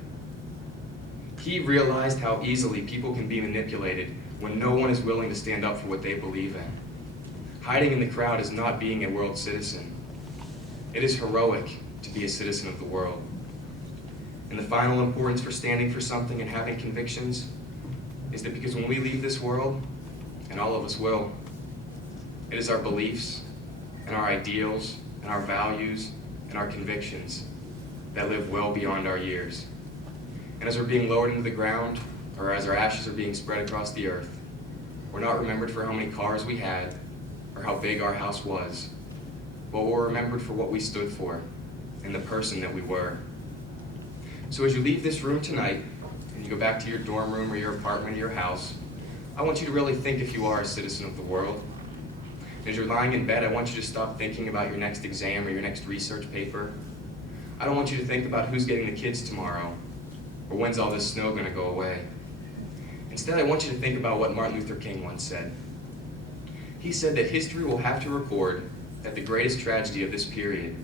He realized how easily people can be manipulated when no one is willing to stand up for what they believe in. Hiding in the crowd is not being a world citizen. It is heroic to be a citizen of the world. And the final importance for standing for something and having convictions is that because when we leave this world, and all of us will, it is our beliefs and our ideals and our values and our convictions that live well beyond our years. And as we're being lowered into the ground, or as our ashes are being spread across the earth, we're not remembered for how many cars we had or how big our house was, but we're remembered for what we stood for and the person that we were. So as you leave this room tonight, and you go back to your dorm room or your apartment or your house, I want you to really think if you are a citizen of the world. And as you're lying in bed, I want you to stop thinking about your next exam or your next research paper. I don't want you to think about who's getting the kids tomorrow, or when's all this snow gonna go away. Instead, I want you to think about what Martin Luther King once said. He said that history will have to record that the greatest tragedy of this period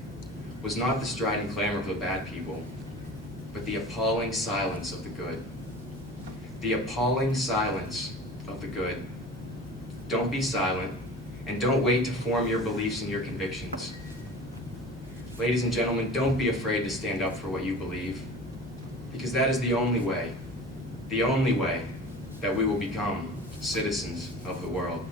was not the strident clamor of the bad people, but the appalling silence of the good. The appalling silence of the good. Don't be silent, and don't wait to form your beliefs and your convictions. Ladies and gentlemen, don't be afraid to stand up for what you believe, because that is the only way that we will become citizens of the world.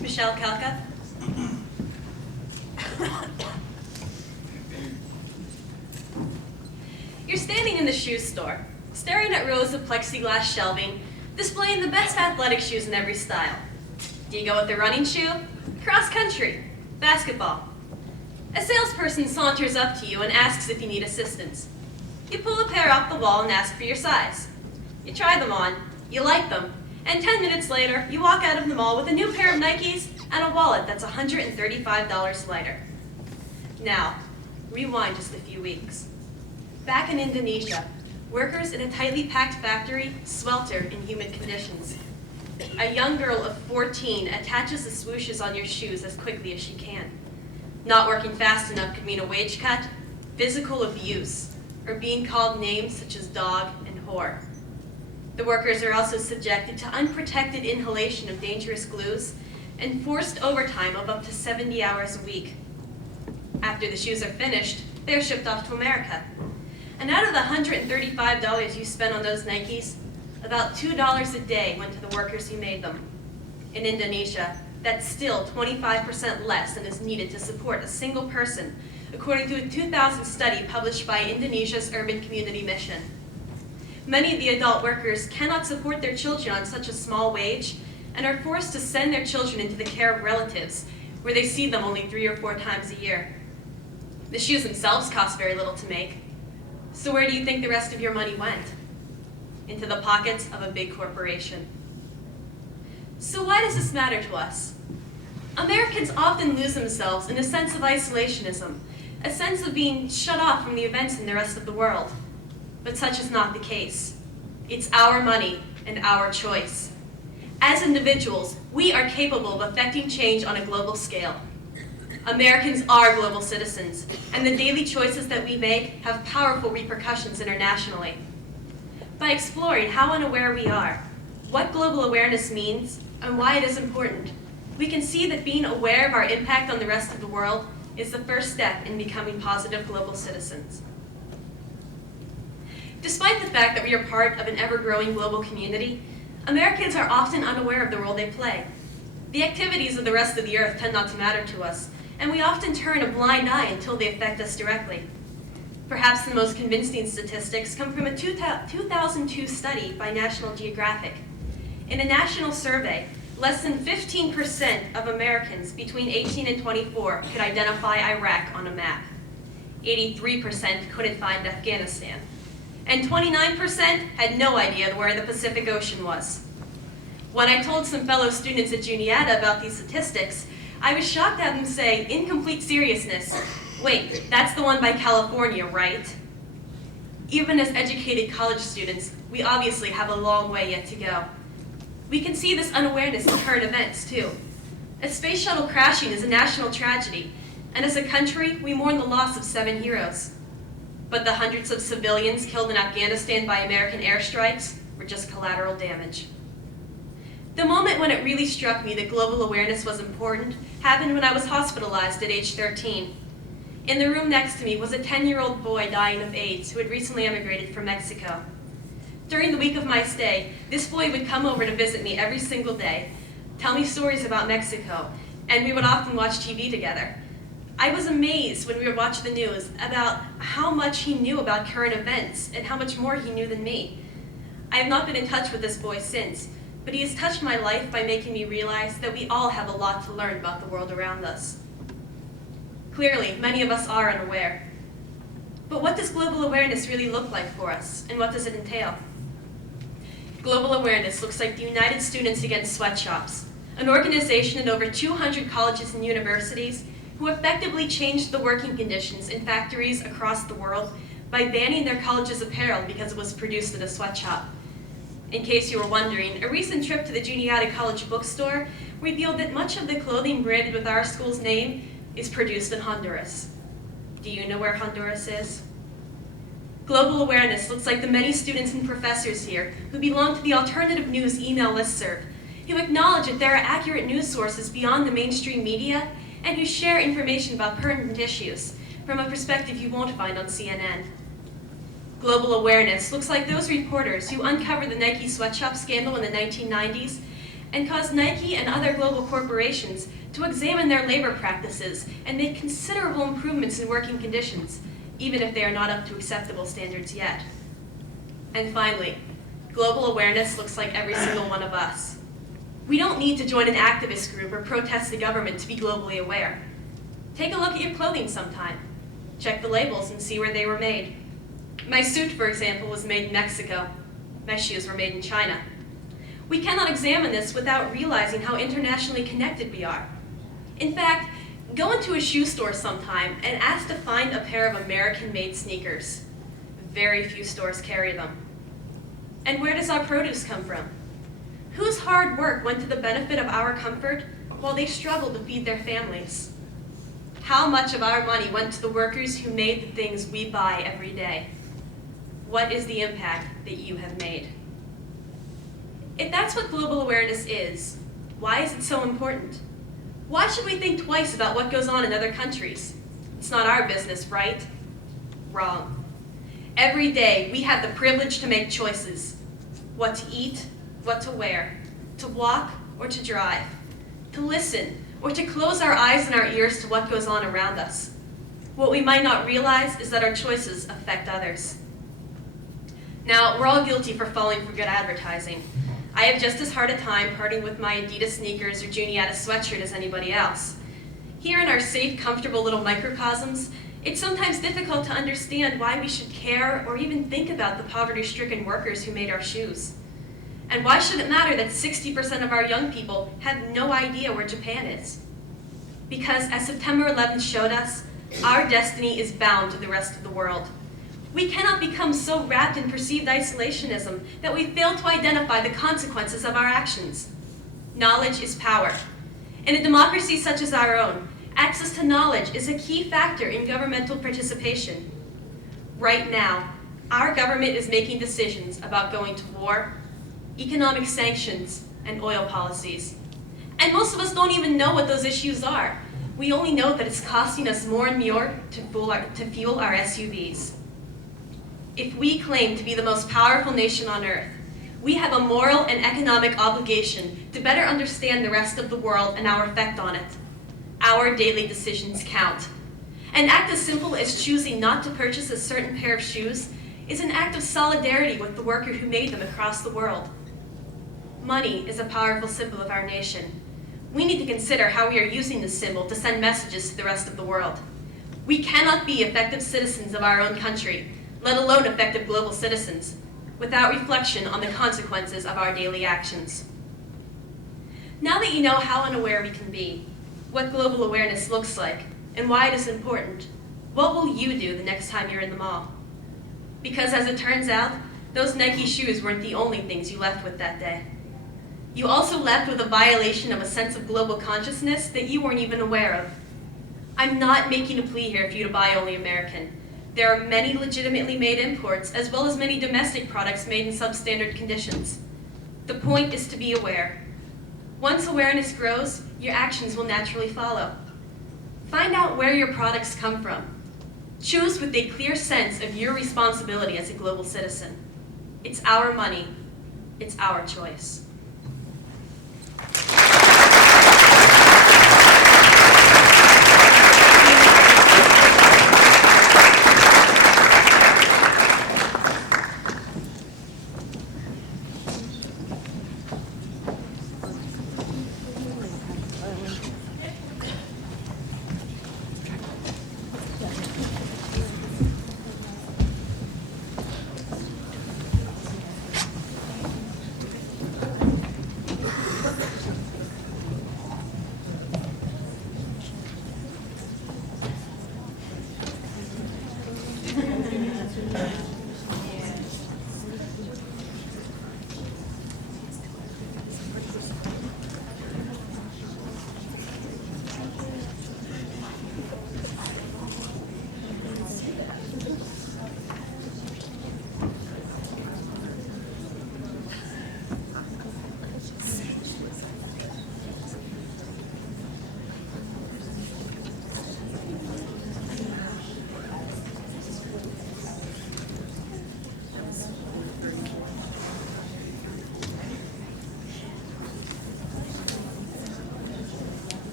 Michelle Kalka. You're standing in the shoe store, staring at rows of plexiglass shelving, displaying the best athletic shoes in every style. Do you go with the running shoe, cross country, basketball? A salesperson saunters up to you and asks if you need assistance. You pull a pair off the wall and ask for your size. You try them on, you like them, and 10 minutes later, you walk out of the mall with a new pair of Nikes and a wallet that's $135 lighter. Now, rewind just a few weeks. Back in Indonesia, workers in a tightly packed factory swelter in humid conditions. A young girl of 14 attaches the swooshes on your shoes as quickly as she can. Not working fast enough could mean a wage cut, physical abuse, or being called names such as dog and whore. The workers are also subjected to unprotected inhalation of dangerous glues and forced overtime of up to 70 hours a week. After the shoes are finished, they're shipped off to America. And out of the $135 you spent on those Nikes, about $2 a day went to the workers who made them. In Indonesia, that's still 25% less than is needed to support a single person, according to a 2000 study published by Indonesia's Urban Community Mission. Many of the adult workers cannot support their children on such a small wage and are forced to send their children into the care of relatives, where they see them only 3 or 4 times a year. The shoes themselves cost very little to make. So where do you think the rest of your money went? Into the pockets of a big corporation. So why does this matter to us? Americans often lose themselves in a sense of isolationism, a sense of being shut off from the events in the rest of the world. But such is not the case. It's our money and our choice. As individuals, we are capable of affecting change on a global scale. Americans are global citizens, and the daily choices that we make have powerful repercussions internationally. By exploring how unaware we are, what global awareness means, and why it is important, we can see that being aware of our impact on the rest of the world is the first step in becoming positive global citizens. Despite the fact that we are part of an ever-growing global community, Americans are often unaware of the role they play. The activities of the rest of the earth tend not to matter to us, and we often turn a blind eye until they affect us directly. Perhaps the most convincing statistics come from a 2002 study by National Geographic. In a national survey, less than 15% of Americans between 18 and 24 could identify Iraq on a map. 83% couldn't find Afghanistan. And 29% had no idea where the Pacific Ocean was. When I told some fellow students at Juniata about these statistics, I was shocked to have them say, in complete seriousness, "Wait, that's the one by California, right?" Even as educated college students, we obviously have a long way yet to go. We can see this unawareness in current events, too. A space shuttle crashing is a national tragedy, and as a country, we mourn the loss of 7 heroes. But the hundreds of civilians killed in Afghanistan by American airstrikes were just collateral damage. The moment when it really struck me that global awareness was important happened when I was hospitalized at age 13. In the room next to me was a 10-year-old boy dying of AIDS who had recently emigrated from Mexico. During the week of my stay, this boy would come over to visit me every single day, tell me stories about Mexico, and we would often watch TV together. I was amazed when we would watch the news about how much he knew about current events and how much more he knew than me. I have not been in touch with this boy since, but he has touched my life by making me realize that we all have a lot to learn about the world around us. Clearly, many of us are unaware. But what does global awareness really look like for us, and what does it entail? Global awareness looks like the United Students Against Sweatshops, an organization in over 200 colleges and universities who effectively changed the working conditions in factories across the world by banning their college's apparel because it was produced at a sweatshop. In case you were wondering, a recent trip to the Juniata College bookstore revealed that much of the clothing branded with our school's name is produced in Honduras. Do you know where Honduras is? Global awareness looks like the many students and professors here who belong to the Alternative News email listserv, who acknowledge that there are accurate news sources beyond the mainstream media and who share information about pertinent issues from a perspective you won't find on CNN. Global awareness looks like those reporters who uncovered the Nike sweatshop scandal in the 1990s and caused Nike and other global corporations to examine their labor practices and make considerable improvements in working conditions, even if they are not up to acceptable standards yet. And finally, global awareness looks like every single one of us. We don't need to join an activist group or protest the government to be globally aware. Take a look at your clothing sometime. Check the labels and see where they were made. My suit, for example, was made in Mexico. My shoes were made in China. We cannot examine this without realizing how internationally connected we are. In fact, go into a shoe store sometime and ask to find a pair of American-made sneakers. Very few stores carry them. And where does our produce come from? Whose hard work went to the benefit of our comfort while they struggled to feed their families? How much of our money went to the workers who made the things we buy every day? What is the impact that you have made? If that's what global awareness is, why is it so important? Why should we think twice about what goes on in other countries? It's not our business, right? Wrong. Every day, we have the privilege to make choices. What to eat, what to wear, to walk or to drive, to listen or to close our eyes and our ears to what goes on around us. What we might not realize is that our choices affect others. Now, we're all guilty for falling for good advertising. I have just as hard a time parting with my Adidas sneakers or Juniata sweatshirt as anybody else. Here in our safe, comfortable little microcosms, it's sometimes difficult to understand why we should care or even think about the poverty-stricken workers who made our shoes. And why should it matter that 60% of our young people have no idea where Japan is? Because as September 11th showed us, our destiny is bound to the rest of the world. We cannot become so wrapped in perceived isolationism that we fail to identify the consequences of our actions. Knowledge is power. In a democracy such as our own, access to knowledge is a key factor in governmental participation. Right now, our government is making decisions about going to war, economic sanctions, and oil policies. And most of us don't even know what those issues are. We only know that it's costing us more and more to fuel our SUVs. If we claim to be the most powerful nation on earth, we have a moral and economic obligation to better understand the rest of the world and our effect on it. Our daily decisions count. An act as simple as choosing not to purchase a certain pair of shoes is an act of solidarity with the worker who made them across the world. Money is a powerful symbol of our nation. We need to consider how we are using this symbol to send messages to the rest of the world. We cannot be effective citizens of our own country, let alone effective global citizens, without reflection on the consequences of our daily actions. Now that you know how unaware we can be, what global awareness looks like, and why it is important, what will you do the next time you're in the mall? Because as it turns out, those Nike shoes weren't the only things you left with that day. You also left with a violation of a sense of global consciousness that you weren't even aware of. I'm not making a plea here for you to buy only American. There are many legitimately made imports, as well as many domestic products made in substandard conditions. The point is to be aware. Once awareness grows, your actions will naturally follow. Find out where your products come from. Choose with a clear sense of your responsibility as a global citizen. It's our money. It's our choice.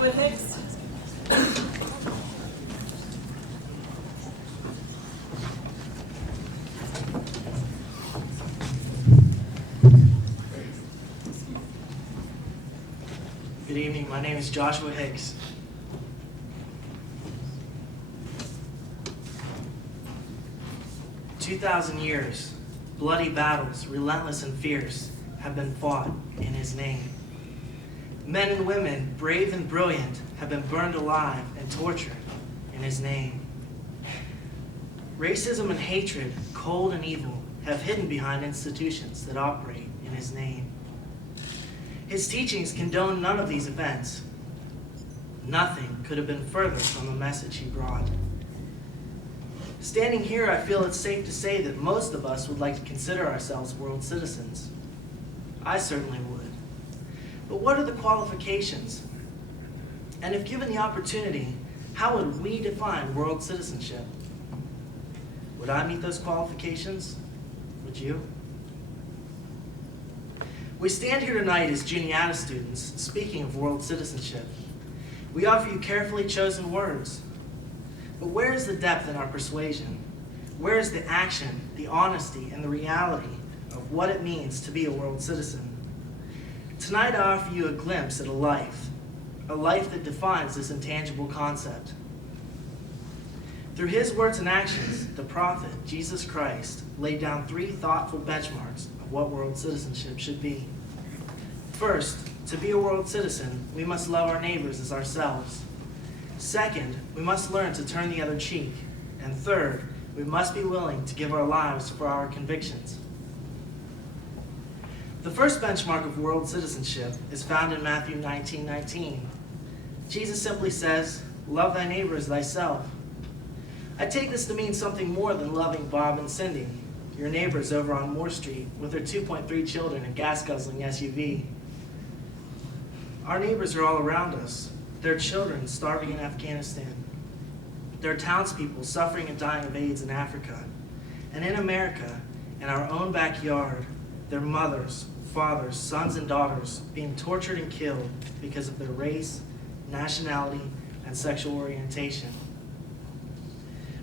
Joshua Hicks. Good evening, my name is Joshua Hicks. "2,000 years, bloody battles, relentless and fierce, have been fought in his name. Men and women, brave and brilliant, have been burned alive and tortured in his name. Racism and hatred, cold and evil, have hidden behind institutions that operate in his name. His teachings condone none of these events. Nothing could have been further from the message he brought. Standing here, I feel it's safe to say that most of us would like to consider ourselves world citizens. I certainly would. But what are the qualifications? And if given the opportunity, how would we define world citizenship? Would I meet those qualifications? Would you? We stand here tonight as Juniata students, speaking of world citizenship. We offer you carefully chosen words. But where is the depth in our persuasion? Where is the action, the honesty, and the reality of what it means to be a world citizen? Tonight I offer you a glimpse at a life that defines this intangible concept. Through his words and actions, the prophet, Jesus Christ, laid down 3 thoughtful benchmarks of what world citizenship should be. First, to be a world citizen, we must love our neighbors as ourselves. Second, we must learn to turn the other cheek. And third, we must be willing to give our lives for our convictions. The first benchmark of world citizenship is found in Matthew 19:19. Jesus simply says, "Love thy neighbor as thyself." I take this to mean something more than loving Bob and Cindy, your neighbors over on Moore Street with their 2.3 children and gas-guzzling SUV. Our neighbors are all around us. Their children starving in Afghanistan. Their townspeople suffering and dying of AIDS in Africa. And in America, in our own backyard, their mothers, fathers, sons, and daughters being tortured and killed because of their race, nationality, and sexual orientation.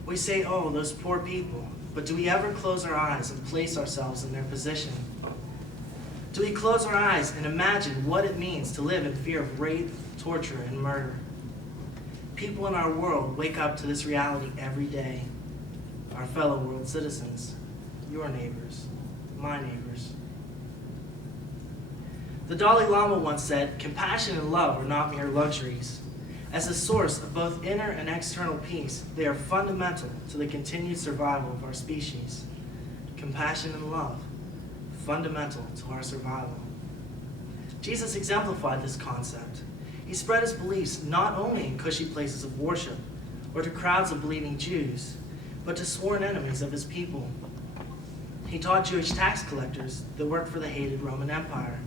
We say, "Oh, those poor people," but do we ever close our eyes and place ourselves in their position? Do we close our eyes and imagine what it means to live in fear of rape, torture, and murder? People in our world wake up to this reality every day. Our fellow world citizens, your neighbors, my neighbors. The Dalai Lama once said, "Compassion and love are not mere luxuries. As a source of both inner and external peace, they are fundamental to the continued survival of our species." Compassion and love, fundamental to our survival. Jesus exemplified this concept. He spread his beliefs not only in cushy places of worship or to crowds of believing Jews, but to sworn enemies of his people. He taught Jewish tax collectors that worked for the hated Roman Empire.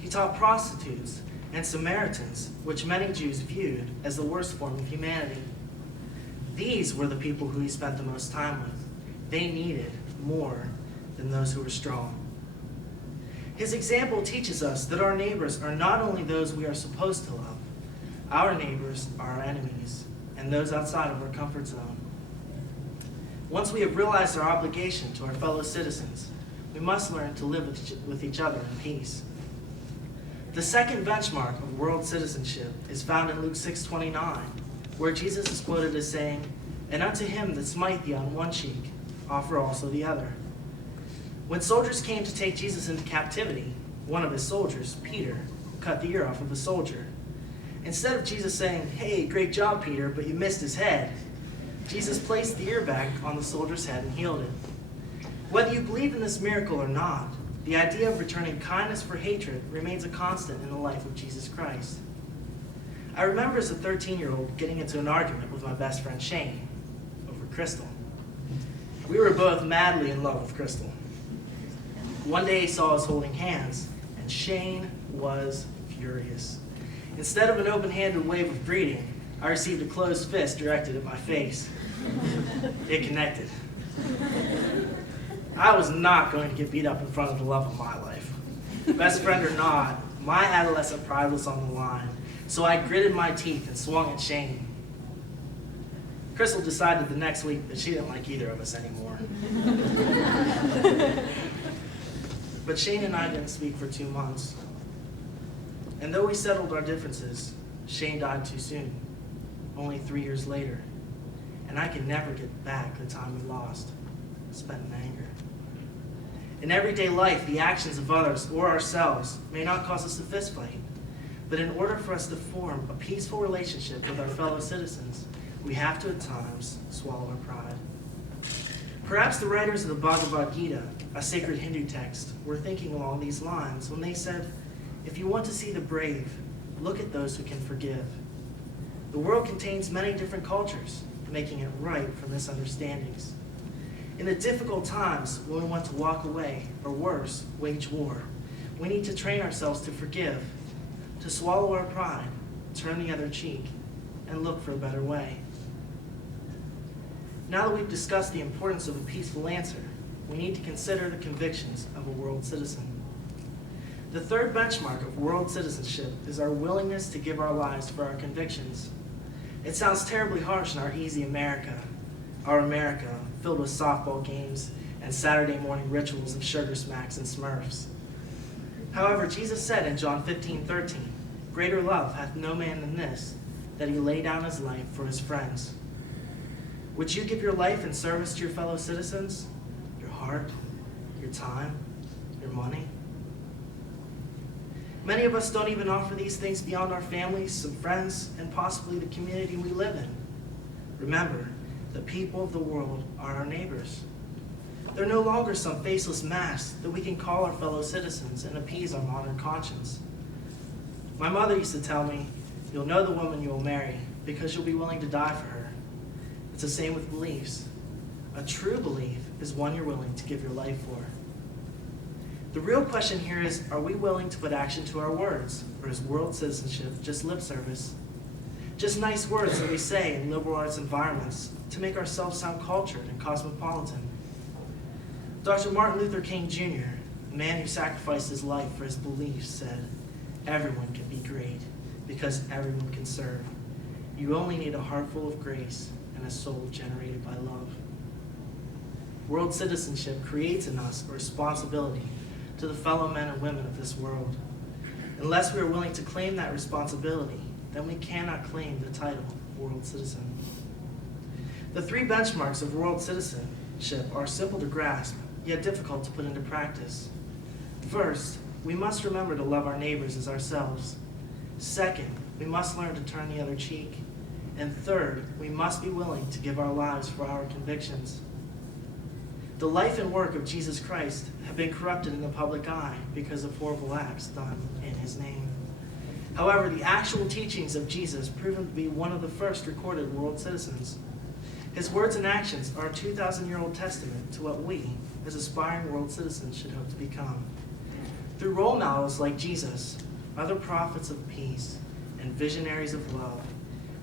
He taught prostitutes and Samaritans, which many Jews viewed as the worst form of humanity. These were the people who he spent the most time with. They needed more than those who were strong. His example teaches us that our neighbors are not only those we are supposed to love, our neighbors are our enemies and those outside of our comfort zone. Once we have realized our obligation to our fellow citizens, we must learn to live with each other in peace. The second benchmark of world citizenship is found in Luke 6:29, where Jesus is quoted as saying, "And unto him that smite thee on one cheek, offer also the other." When soldiers came to take Jesus into captivity, one of his soldiers, Peter, cut the ear off of a soldier. Instead of Jesus saying, "Hey, great job, Peter, but you missed his head," Jesus placed the ear back on the soldier's head and healed it. Whether you believe in this miracle or not, the idea of returning kindness for hatred remains a constant in the life of Jesus Christ. I remember as a 13-year-old getting into an argument with my best friend Shane over Crystal. We were both madly in love with Crystal. One day he saw us holding hands, and Shane was furious. Instead of an open-handed wave of greeting, I received a closed fist directed at my face. It connected. I was not going to get beat up in front of the love of my life. Best friend or not, my adolescent pride was on the line. So I gritted my teeth and swung at Shane. Crystal decided the next week that she didn't like either of us anymore. But Shane and I didn't speak for 2 months. And though we settled our differences, Shane died too soon, only 3 years later. And I can never get back the time we lost, spent in anger. In everyday life, the actions of others or ourselves may not cause us to fistfight. But in order for us to form a peaceful relationship with our fellow citizens, we have to at times swallow our pride. Perhaps the writers of the Bhagavad Gita, a sacred Hindu text, were thinking along these lines when they said, if you want to see the brave, look at those who can forgive. The world contains many different cultures, making it ripe for misunderstandings. In the difficult times when we want to walk away, or worse, wage war, we need to train ourselves to forgive, to swallow our pride, turn the other cheek, and look for a better way. Now that we've discussed the importance of a peaceful answer, we need to consider the convictions of a world citizen. The third benchmark of world citizenship is our willingness to give our lives for our convictions. It sounds terribly harsh in our easy America, our America filled with softball games and Saturday morning rituals of sugar smacks and Smurfs. However, Jesus said in John 15:13, greater love hath no man than this, that he lay down his life for his friends. Would you give your life in service to your fellow citizens? Your heart, your time, your money? Many of us don't even offer these things beyond our families, some friends, and possibly the community we live in. Remember, the people of the world are our neighbors. They're no longer some faceless mass that we can call our fellow citizens and appease our modern conscience. My mother used to tell me, you'll know the woman you will marry because you'll be willing to die for her. It's the same with beliefs. A true belief is one you're willing to give your life for. The real question here is, are we willing to put action to our words, or is world citizenship just lip service? Just nice words that we say in liberal arts environments to make ourselves sound cultured and cosmopolitan. Dr. Martin Luther King Jr., a man who sacrificed his life for his beliefs, said, everyone can be great because everyone can serve. You only need a heart full of grace and a soul generated by love. World citizenship creates in us a responsibility to the fellow men and women of this world. Unless we are willing to claim that responsibility, then we cannot claim the title world citizen. The three benchmarks of world citizenship are simple to grasp, yet difficult to put into practice. First, we must remember to love our neighbors as ourselves. Second, we must learn to turn the other cheek. And third, we must be willing to give our lives for our convictions. The life and work of Jesus Christ have been corrupted in the public eye because of horrible acts done in his name. However, the actual teachings of Jesus proven to be one of the first recorded world citizens. His words and actions are a 2,000-year-old testament to what we, as aspiring world citizens, should hope to become. Through role models like Jesus, other prophets of peace, and visionaries of love,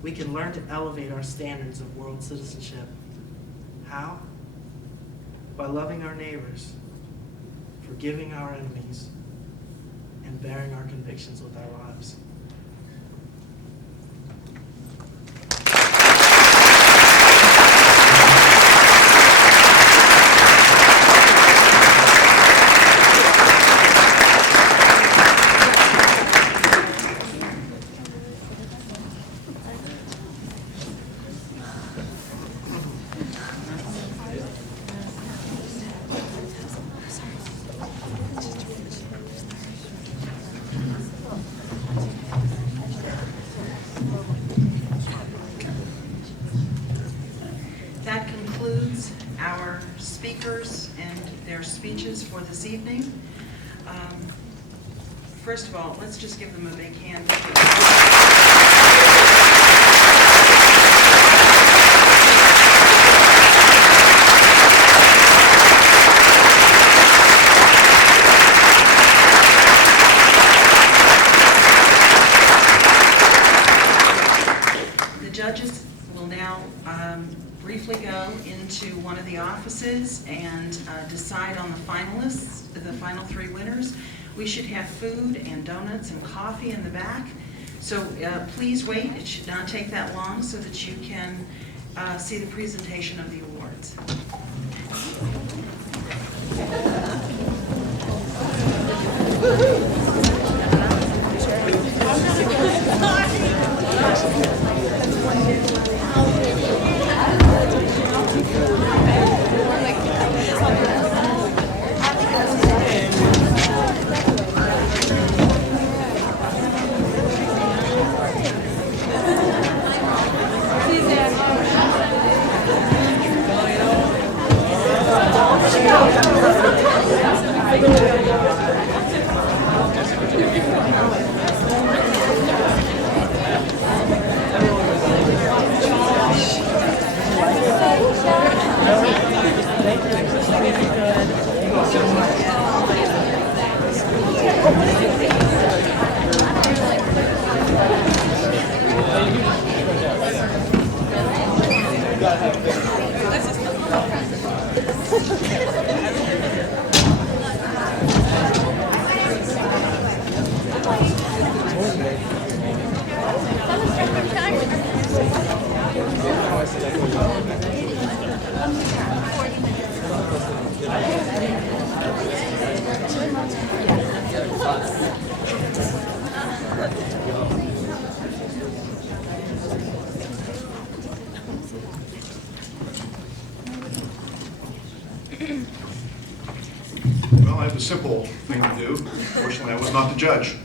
we can learn to elevate our standards of world citizenship. How? By loving our neighbors, forgiving our enemies, and bearing our convictions with our lives. That concludes our speakers and their speeches for this evening. First of all, let's just give them a big hand. The judges will now briefly go into one of the offices and decide on the finalists, the final three winners. We should have food and donuts and coffee in the back. So please wait, it should not take that long so that you can see the presentation of the awards. Well, I have a simple thing to do. Fortunately, I was not the judge.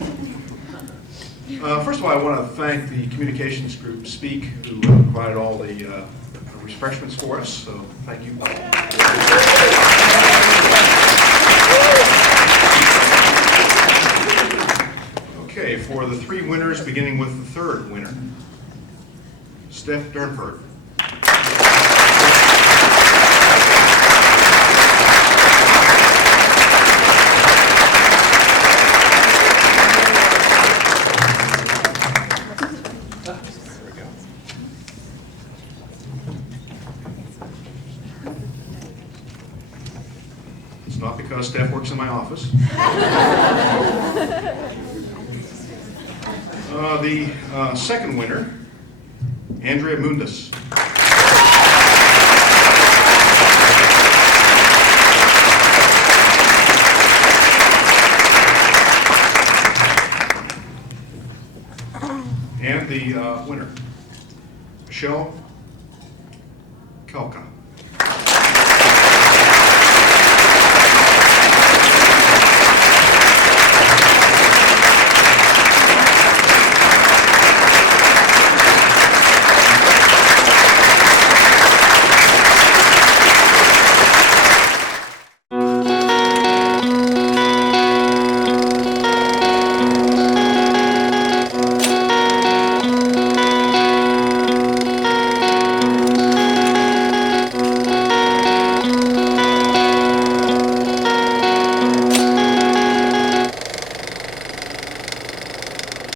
First of all, I want to thank the communications group, Speak, who provided all the refreshments for us, so thank you. Okay, for the three winners, beginning with the third winner, Steph Durnford. It's not because Steph works in my office. The second winner, Andrea Mundus. And the winner, Michelle Kalka.